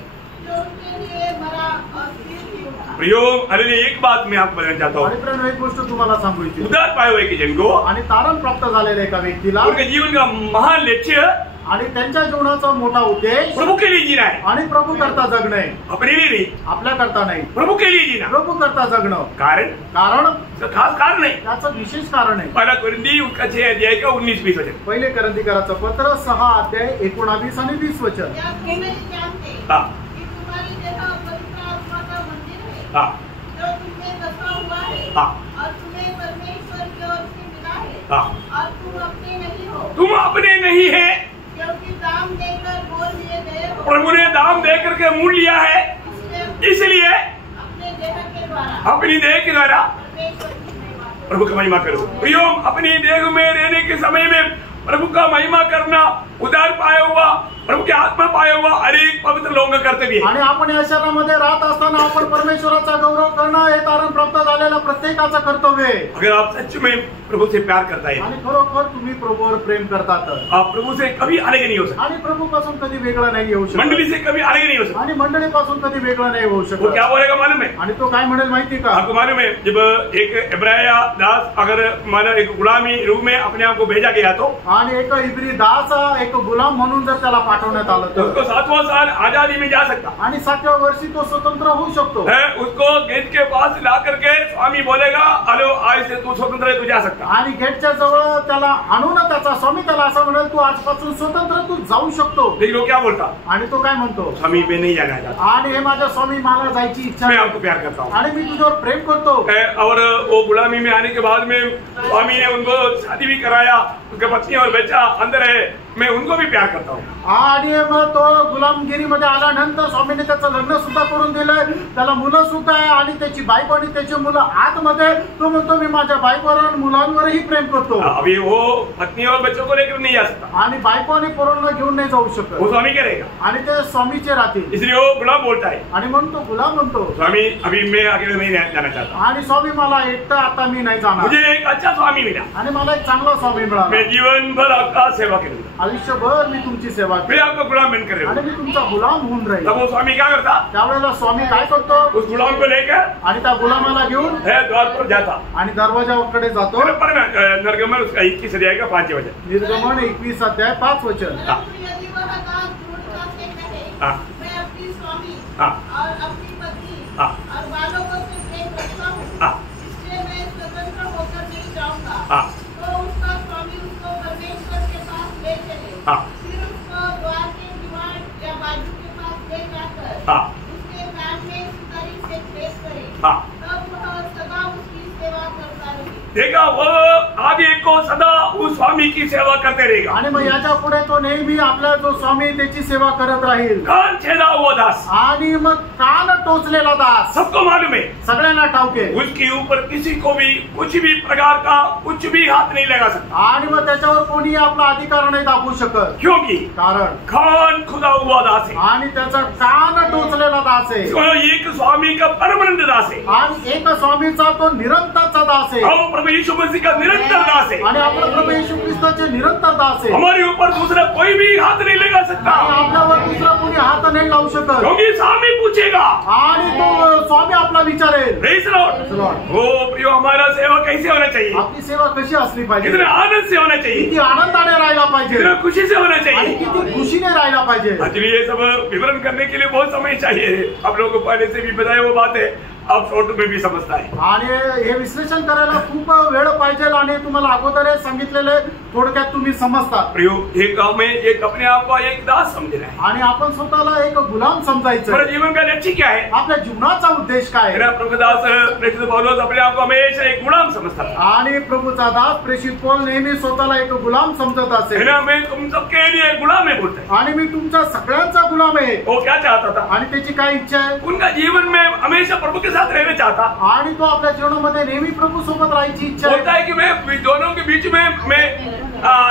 जो उनके लिए मरा और फिर भी उठा। प्रियो अरे एक बात मैं आपको बताना चाहता आणि हूँ, प्रेम एक गोष्ट तुम्हाला सांगू इच्छितो, उद्धार पाए हुए के जन को आणि तारण प्राप्त झालेल्या एका व्यक्तीला उनके जीवन का महान लक्ष्य आणि त्यांच्या जीवनाचा मोठा उद्देश प्रभु के लिए जीना है, आणि प्रभु करता जगणे, अपने लिए नहीं, आपल्या करता नाही, प्रभु के लिए जीना। प्रभु करता जगणं। कारण कारण तो खास कारण नहीं, त्याचं विशेष कारण आहे। 1 कोरिन्थी उसका 6 अध्याय का 19-20 वचन, पहिले करंथीकराचं पत्र 6 अध्याय 19 आणि 20 वचन। क्या तुम नहीं जानते हाँ कि तुम्हारी देह पवित्र आत्मा का मंदिर है, हाँ जो तुमने बसा हुआ है, हाँ और तुम्हें परमेश्वर की ओर से मिला है, हाँ, और तुम अपने नहीं हो, तुम अपने नहीं है, क्योंकि दाम देकर मोल लिए गए हो, प्रभु ने दाम दे करके मूल लिया है, इसलिए अपने देह के द्वारा अपनी देह के द्वारा परमेश्वर की महिमा करो। प्रभु का महिमा करो। प्रियो अपनी देह में रहने के समय में प्रभु का महिमा करना, उद्धार पाया हुआ, प्रभु की आत्मा पाया हुआ अनेक पवित्र लोगों का कर्तव्य है। आणि आपण या शहरामध्ये राहत असताना आपण परमेश्वराचा गौरव करणं हे तारण प्राप्त झालेल्या प्रत्येकाचं कर्तव्य आहे। अगर आप सच में प्रभु से प्यार करता है, आणि खरोखर तुम्ही प्रभूवर प्रेम करतात आप प्रभु से कभी अलग नहीं हो सकते, आणि प्रभूपासून कधी वेगळं नाही येऊ मंडली शकत, से कभी अलग नहीं हो सकते। आणि मंडळीपासून कधी वेगळं नाही होऊ वो शकत। क्या बोलेगा मालूम है? आणि तो काय म्हणेल माहिती का? आपको मालूम है जब एक इब्राया दास अगर माना एक गुलामी रूप में अपने आप को भेजा गया तो, आणि एक इब्री दास एक गुलाम म्हणून जर त्याला पाठवण्यात आलं तर, उसको 7वां साल आजादी में जा सकता आणि 7व्या वर्षी तो स्वतंत्र होऊ शकतो। है। उसको गेट के पास ला करके स्वामी बोलेगा हेलो आज से तू स्वतंत्र है, तू जा सकता। आणि गेटच्या जवळ त्याला आणून त्याचा स्वामी त्याला असं म्हणेल तू आजपासून स्वतंत्र तू जाऊ शकतो। लेकिन वो क्या बोलता? आणि तो काय म्हणतो? स्वामी मैं नहीं जाना चाहता, आणि हे माझ्या स्वामी मला जायची इच्छा मैं नाही, आपको प्यार करता हूँ। आणि मी तुझ्यावर प्रेम करतो। और वो गुलामी में आने के बाद में स्वामी ने उनको शादी भी कराया, उसके पत्नी और बच्चा अंदर है, मैं उनको भी प्यार करता हूँ। आणि मग तो गुलामगिरीमध्ये आल्यानंतर स्वामीने त्याचं लग्न सुद्धा करून दिलंय, त्याला मुलं सुद्धा आहे आणि त्याची बायको आणि त्याची मुलं आतमध्ये तो म्हणतो मी माझ्या बायकोवर आणि मुलांवरही प्रेम करतो। अभी वो पत्नी और बच्चों को लेकर नहीं आ सकता, आणि बायको आणि पोरांना घेऊन नाही जाऊ शकत, वो स्वामी करेगा आणि ते स्वामीचे राहतील। इसलिए वो गुलाम बोलता है, आणि म्हणून तो गुलाम म्हणतो स्वामी अभी मैं अकेले नहीं जाना चाहता, आणि स्वामी मला एकटा आता मी नाही जाणार, मुझे एक अच्छा स्वामी मिला, आणि मला एक चांगला स्वामी मिळाला, मैं जीवन भर आपका सेवा करूंगा, आयुष्यभर मी तुमची सेवा मैं करेन आपका गुलाम बनकर आणि रहूंगा। मी तुमचा गुलाम होऊन राहील। तब वो स्वामी क्या करता, त्यावेळेला स्वामी काय करतो, उस गुलाम को लेकर आणि त्या गुलामाला घेऊन द्वार पर जाता, आणि दरवाजाकडे जातो। निर्गमन उसका 21 अध्याय का 5 वचन, निर्गमन 21 अध्याय 5 वचन। यदि वह दास दृढ़ता से कहे, हाँ। मैं अपनी स्वामी हाँ। और अपनी पत्नी हाँ। और बालों को से प्रेम रखता हूँ, हाँ। इसलिए मैं स्वतंत्र होकर नहीं जाऊंगा, हाँ। तो उसका स्वामी उसको परमेश्वर के पास ले चले, हाँ। फिर उसको द्वार के दीवार या बाजू के पास ले जाकर हाँ। उसके कान में सुतरी से छेद करे, हाँ। तब वह सदा उसकी सेवा करता रहे। देखा वो आगे को सदा उस स्वामी की सेवा करते रहेगा, आणि मग याच्या पुढे तो नेहमी आपला जो स्वामी त्याची सेवा करत राहील। कान छेदा हुआ दास, आणि मग कान टोचलेला दास सबको मालूम है सगळ्यांना ठाऊके, उसके ऊपर किसी को भी कुछ भी प्रकार का कुछ भी हाथ नहीं लगा सकता, आणि मग त्याच्यावर कोणी आपला अधिकार नाही दाखवू शकत, क्योंकि कारण कान खुदा हुआ दास है, आणि त्याचा कान टोचलेला दास आहे, तो एक स्वामी का परमानेंट दास है, आणि एक स्वामीचा तो निरंतरचा दास आहे, हम प्रभु यीशु मसीह का निरंतर दास है, आणि आपला प्रभू येशू ख्रिस्ताचे निरंतर दास आहे, हमारे ऊपर दूसरा कोई भी हाथ नहीं लगा सकता, आणि आपल्यावर दुसरा कोणी हात नाही लावू शकत, क्योंकि स्वामी पूछेगा, आणि तो स्वामी आपला विचारेल। Praise Lord. लॉर्ड, वो प्रियो हमारा सेवा कैसे होना चाहिए, आपली सेवा कशी असली पाहिजे, कितने आनंद से होना चाहिए, किती आनंदाने राहायला पाहिजे, कितने खुशी से होना आणि चाहिए। किती खुशीने राहायला पाहिजे। एक्चुअली ये सब विवरण करने के लिए बहुत समय चाहिए, आप लोगों को पहले से भी बताया वो बात है, अब शॉर्ट में भी समझता है, आणि हे विश्लेषण करायला खूप वेळ पाहिजे, आणि तुम्हाला अगोदर हे सांगितलेले थोडक्यात तुम्ही समजतात। प्रियो एक गांव में एक अपने आप को एक दास समझना है, आणि आपण स्वतःला एक गुलाम समजायचं। हमारे जीवन का लक्ष्य क्या है, आपल्या जीवनाचा उद्देश काय आहे? मेरा प्रभु दास प्रेषित पौलुस अपने आप को हमेशा एक गुलाम समझता था, आणि प्रभूचा दास प्रेषित पौल नेहमी स्वतःला एक गुलाम समजत असे। है ना, मैं तुम सबके लिए गुलाम है बोलता है, आणि मी तुमच्या सगळ्यांचा गुलाम आहे। वो क्या चाहता था, आणि त्याची काय इच्छा आहे? उनका जीवन में हमेशा प्रभु के साथ रहना चाहता, आणि तो आपल्या जीवनामध्ये नेहमी प्रभू सोबत राहायची इच्छा बोलता आहे। है कि मैं दोनों के बीच में मैं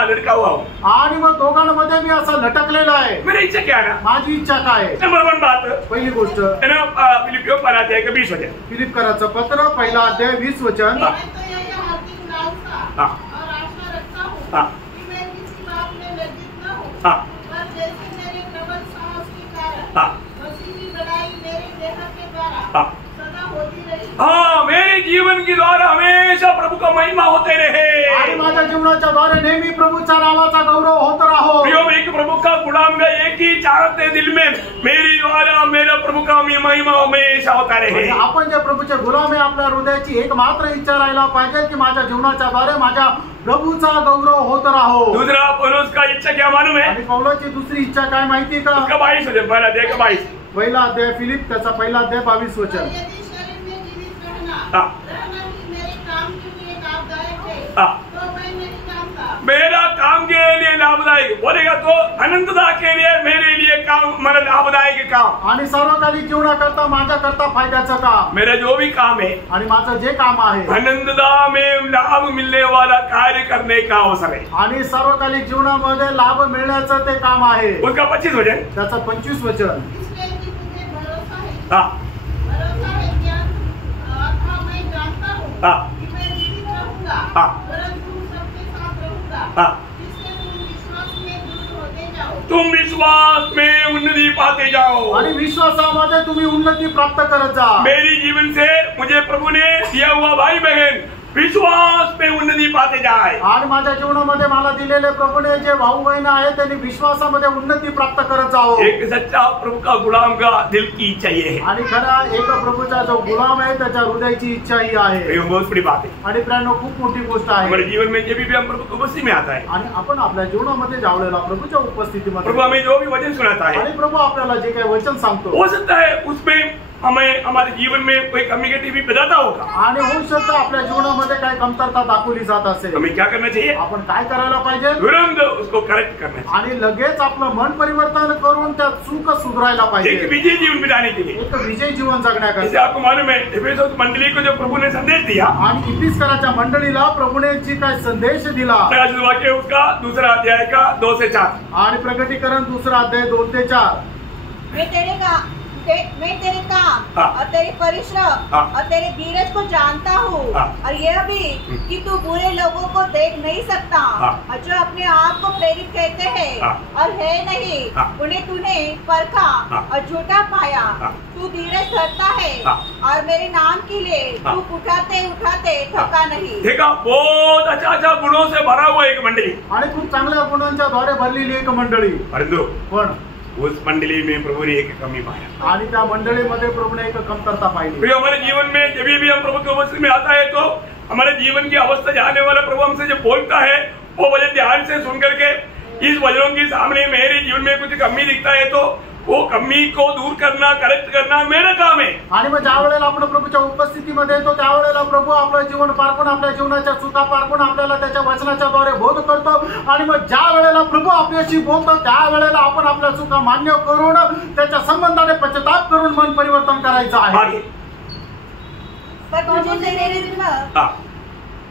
लड़का हुआ हूँ, आणि मग दोघांमध्ये मी असं लटकलेला आहे। मेरी इच्छा क्या है ना, माझी इच्छा काय आहे? नंबर 1 बात पहिली गोष्ट, है ना, फिलिपियों पर आते हैं 20 वचन, फिलिपकराचं पत्र पहिला अध्याय 20 वचन। मैं तो यह हार्दिक लालसा हाँ। और आशा रखता हूँ हाँ। कि मैं किसी बात में लज्जित न हूँ, हाँ। पर जैसे मेरे प्रबल साहस के कारण हाँ। मसीह की बड़ाई मेरे देह के द्वारा हाँ। सदा होती रही। हाँ, मेरे जीवन के द्वारा हमेशा प्रभु का महिमा होते रहे, आणि माझ्या जीवनाच्या द्वारे नेहमी प्रभूच्या नावाचा गौरव होत राहो। प्रियो एक प्रभु का गुलाम का एक ही चाहते दिल में, मेरी द्वारा मेरा प्रभु का महिमा हमेशा होता रहे। म्हणजे आपण जे प्रभूचे गुलाम आहे, आपल्या हृदयाची एक मात्र इच्छा राहायला पाहिजे की माझ्या जीवनाच्या द्वारे माझ्या प्रभूचा गौरव होत राहो। दूसरा पौलुस का इच्छा क्या मालूम है, आणि पौलाची दुसरी इच्छा काय माहिती का? उसका 22 वचन, पहला अध्याय का 22, पहिला अध्याय फिलिप त्याचा पहिला अध्याय 22 वचन। और यदि शरीर में जीवित हाँ। रहना ही मेरे काम के लिए लाभदायक है, हाँ। तो मैं नहीं जानता। मेरा काम के लिए लाभदायक बोलेगा तो अनंतता के लिए मेरे लिए काम, मेरा लाभदायक काम, आणि सार्वकालिक जीवनाकरता माझ्याकरता फायद्याचं काम, मेरा जो भी काम है आणि माझं जे काम आहे अनंतता में लाभ मिलने वाला कार्य करने का अवसर है, आणि सार्वकालिक जीवनामध्ये लाभ मिळण्याचं ते काम आहे। उसका 25 वचन, त्याचं 25 वचन। इसलिए कि मुझे भरोसा है, हाँ। भरोसा है ज्ञान अथवा मैं जानता हूँ हाँ। कि मैं जीवित रहूंगा, हाँ। परंतु सबके साथ रहूंगा, हाँ। जिससे तुम विश्वास में दृढ़ होते जाओ। तुम विश्वास में उन्नति पाते जाओ, आणि विश्वासामध्ये तुम्ही उन्नती प्राप्त करत जा। मेरी जीवन से मुझे प्रभु ने दिया हुआ भाई बहन विश्वास में उन्नति पाते जाए, आणि माझ्या जीवनामध्ये मला दिलेले प्रभूने जे भाऊ बहीण आहेत त्यांनी विश्वासामध्ये उन्नती प्राप्त करत जाओ। एक सच्चा प्रभु का गुलाम का दिल की इच्छा ये है, आणि खरा एक प्रभूचा जो गुलाम आहे त्याच्या हृदयाची इच्छा ही आहे। ये बहुत बड़ी बात है। आणि प्रियांनो, खूप मोठी गोष्ट हमारे आहे। जीवन में जब भी हम प्रभु की उपस्थिति में आता है, आणि आपण आपल्या जीवनामध्ये जावलेला प्रभूच्या उपस्थितीमध्ये, प्रभु हमें जो भी वचन सुनाता है, आणि प्रभू आपल्याला जे काही वचन सांगतो, हो सकता है उसमें हमें हमारे जीवन में कोई कमी के टीवी बजाता होगा, आणि होऊ शकतं आपल्या जीवनामध्ये काही कमतरता दाखवली जात असेल, हमें क्या करना चाहिए? आपण काय करायला पाहिजे? तुरंत उसको करेक्ट करना चाहिए, आणि लगेच आपलं मन परिवर्तन करून त्या चूक सुधारायला एक पाहिजे, विजय जीवन बिताने के लिए। एक विजय जीवन जैसे जगण्याकरता। आपको मालूम है, एफेसोस मंडली को जो प्रभु ने संदेश दिया, आणि इफिसकराच्या मंडळीला प्रभूने जी काय संदेश दिला, वाक्य उसका 2 अध्याय का 2 से 4, आणि प्रकटीकरण 2 अध्याय 2 ते 4। मैं तेरे काम और तेरे परिश्रम और तेरे धीरज को जानता हूँ, और यह भी कि तू बुरे लोगों को देख नहीं सकता, और जो अपने आप को प्रेरित कहते हैं और है नहीं, उन्हें तूने परखा और झूठा पाया। तू धीरज धरता है और मेरे नाम के लिए तू उठाते उठाते थका नहीं। देखा, बहुत अच्छा गुणों से भरा हुआ एक मंडली, आणि खूप चांगल्या गुणांच्या द्वारे भरलेली एक मंडळी। परंतु पण उस मंडली में प्रभु ने एक कमी पाया, आणि त्या मंडळीमध्ये प्रभूने एक कमतरता पाहिली। फिर हमारे जीवन में जब भी हम प्रभु के उपस्थिति में आता है, तो हमारे जीवन की अवस्था जानने वाला प्रभु हमसे जो बोलता है, वो वचन ध्यान से सुन करके इस वचनों के सामने मेरे जीवन में कुछ कमी दिखता है, तो वो कमी को दूर करना, करेक्ट करना मेरा काम है। आणि मग ज्या वेळेला आपण प्रभूच्या उपस्थितीमध्ये येतो, त्यावेळेला प्रभू आपलं जीवन पारखून, आपल्या जीवनाच्या चुका पारखून आपल्याला त्याच्या वचनाच्या द्वारे बोध करतो, आणि मग ज्या वेळेला प्रभू आपल्याशी बोलतो, त्यावेळेला आपण आपल्या चुका मान्य करून त्याच्या संबंधाने पश्चाताप करून मन परिवर्तन करायचं आहे। पर मुझे तेरे विरुद्ध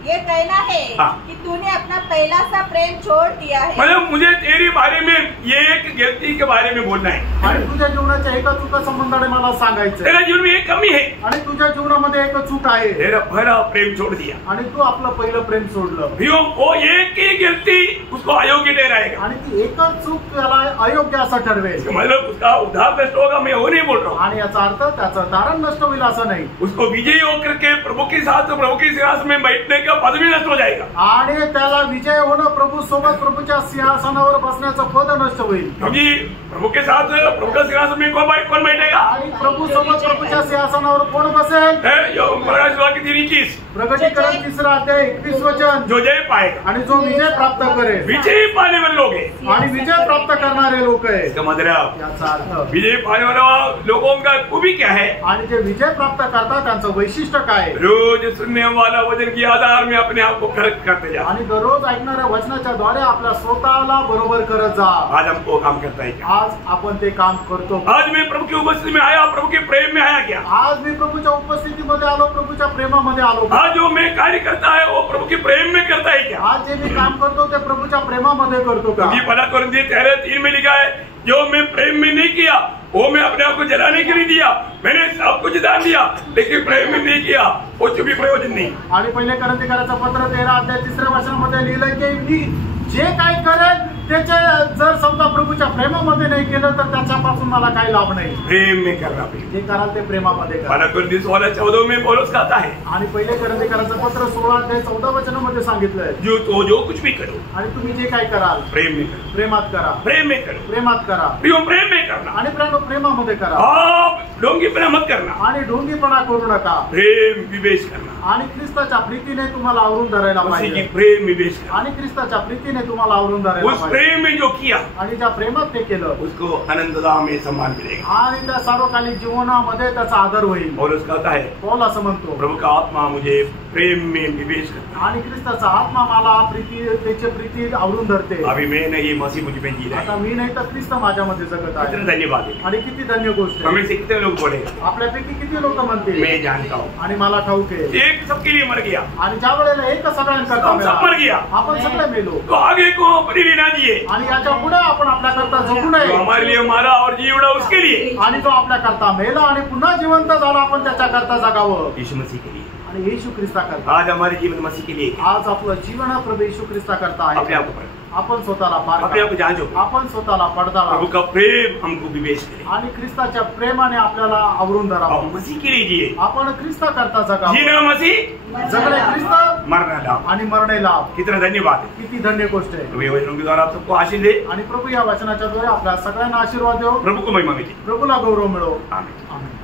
ये कहना है कि तूने अपना पहला सा प्रेम छोड़ दिया है। मतलब मुझे तेरे बारे में ये एक व्यक्ति के बारे में बोलना है, आणि तुझ्या जीवनाच्या एका चुका संबंधाने मला सांगायचं, तेरा जीवन में एक कमी है, आणि तुझ्या जीवनामध्ये एक चूक आहे, तेरा पहला प्रेम छोड़ दिया, आणि तू आपलं पहिलं प्रेम सोडलं। वो एक ही व्यक्ति उसको अयोग्य ठहराएगा, आणि ती एकच चूक त्याला अयोग्य असं ठरवेल। मतलब उसका उद्धार नष्ट होगा, मैं वो नहीं बोल रहा हूँ, आणि याचा अर्थ त्याचं तारण नष्ट होईल असं नाही। उसको विजयी होकर के प्रभु के साथ प्रभु के सिंहासन में बैठने का पद भी नष्ट हो जाएगा, आणि त्याला विजय होणं, प्रभू सोबत प्रभूच्या सिंहासनावर बसण्याचं पद नष्ट होईल। क्योंकि प्रभु के साथ प्रभु के सिंहासन में कौन बैठेगा? आणि प्रभू सोबत प्रभूच्या सिंहासनावर कोण बसेल? प्रकाश वाक्य 3:21, प्रकटीकरण 3 अध्याय 21 वचन। जो जय पाएगा, आणि जो विजय प्राप्त करेल, विजय पाने वाले लोग हैं, आणि विजय प्राप्त करणारे लोक आहे। इसका मतलब याचा अर्थ विजय पाने वाले लोगों का खूबी क्या है? आणि जे विजय प्राप्त करतात त्यांचं वैशिष्ट्य काय? रोज सुनने वाला वचन के आधार में अपने आप को करेक्ट करते जा, आणि दररोज ऐकणाऱ्या वचनाच्या द्वारे आपल्या स्वतःला बरोबर करत जा। आज हमको काम करता है क्या? आज आपण ते काम करतो। आज मैं प्रभु की उपस्थिति में आया, प्रभु के प्रेम में आया क्या? आज मी प्रभूच्या उपस्थितीमध्ये आलो, प्रभूच्या प्रेमामध्ये आलो। आज जो मैं कार्य करता है वो प्रभु के प्रेम में करता है क्या? आज जे मी काम करतो ते प्रभूच्या प्रेमामध्ये करतो का? क्योंकि पहला कोरिन्थियों 13:3 में लिखा है, जो मैं प्रेम में नहीं किया वो मैं अपने आप को जलाने के लिए दिया, मैंने सब कुछ दान दिया, लेकिन प्रेम में नहीं किया वो भी प्रयोजन नहीं। आणि पहिले कोरिन्थीकरांचं पत्र 13 अध्याय 3 वचनामध्ये लिहिलंय की मी जे काही करेल त्याचे जर समजा प्रभूच्या प्रेमामध्ये नाही केलं तर त्याच्यापासून मला काही लाभ नाही। प्रेम में करना प्रेम, जे कराल ते प्रेमामध्ये करा। पहला कोरिन्थियों 16:14 में पौलुस कहता है, आणि पहिले कोरिन्थीकरांचं पत्र 16 अध्याय 14 वचनामध्ये सांगितलंय, जो कुछ भी करो आणि तुम्ही जे काही कराल प्रेम में करो, प्रेमात करा, प्रेम में करो, प्रेमात करा, प्रेम में करना, आणि प्रेमामध्ये करा। आप ढोंगीपणा मत करना, आणि ढोंगीपणा करू नका, प्रेम विवेश करना, आणि ख्रिस्ताच्या प्रीतीने तुम्हाला आवरून धरायला उसी की पाहिजे, प्रेम विवेश करना, आणि ख्रिस्ताच्या प्रीतीने तुम्हाला आवरून धरायला उस पाहिजे, प्रेम में जो किया आणि ज्या प्रेमात ते केलं उसको अनंतता में सम्मान मिलेगा। आणि त्या सार्वकालिक जीवनामध्ये त्याचा आदर होईल। पौलुस कहता है, पौल असं म्हणतो, प्रभु का आत्मा मुझे प्रेम में निवेश करता है, आणि ख्रिस्ताचा आत्मा मला त्याची प्रीती आवरून धरते। अभी मैं नहीं, मसीह मुझ में जी रहा आता है। मी नाही तर ख्रिस्त माझ्यामध्ये जगत कितना आहे। धन्यवाद है। आणि किती धन्य गोष्ट आहे। हमें से कितने लोग बोलेगा, आपल्यापैकी किती लोक म्हणतील मैं जानता हूँ आणि मला ठाऊक आहे, एक सबके लिए मर गया, आणि ज्या वेळेला एक सगळ्यांकरता हम सब मर मेला, गया, आपण सगळे मेलो, तो आगे को अपने लिए ना जिए, आणि याच्या पुढे आपण आपल्याकरता जगू जो नये, हमारे लिए मारा और जी उड़ा उसके लिए, आणि जो आपल्याकरता मेला आणि पुन्हा जिवंत झाला आपण त्याच्याकरता जगावं, यीशु मसीह के लिए। आणि येशू ख्रिस्ता करता। आज हमारे जीवन मसीह के लिए, आज आपलं जीवन प्रभू येशू ख्रिस्ता करता अपने आहे। आप को पढ़ो, आपण स्वतःला पार अपने आप को करा, जांचो, आपण स्वतःला पडताळा, प्रभु का प्रेम हमको विवेश करे, आणि ख्रिस्ताच्या प्रेमाने आपल्याला आवरून और धरावं। मसीह के लिए जिए, आपण ख्रिस्ता करता जगावं, जीना मसीह, जगणे ख्रिस्त मरना लाभ। आणि मरणे लाभ। कितना धन्यवाद है। किती धन्य गोष्ट आहे। प्रभु ये वचनों के द्वारा आप सबको आशीष दे, आणि प्रभू या वचनाच्या द्वारे आपल्या सगळ्यांना आशीर्वाद देव, प्रभु को महिमा मिले। प्रभूला गौरव मिळो। आमीन। आमेन।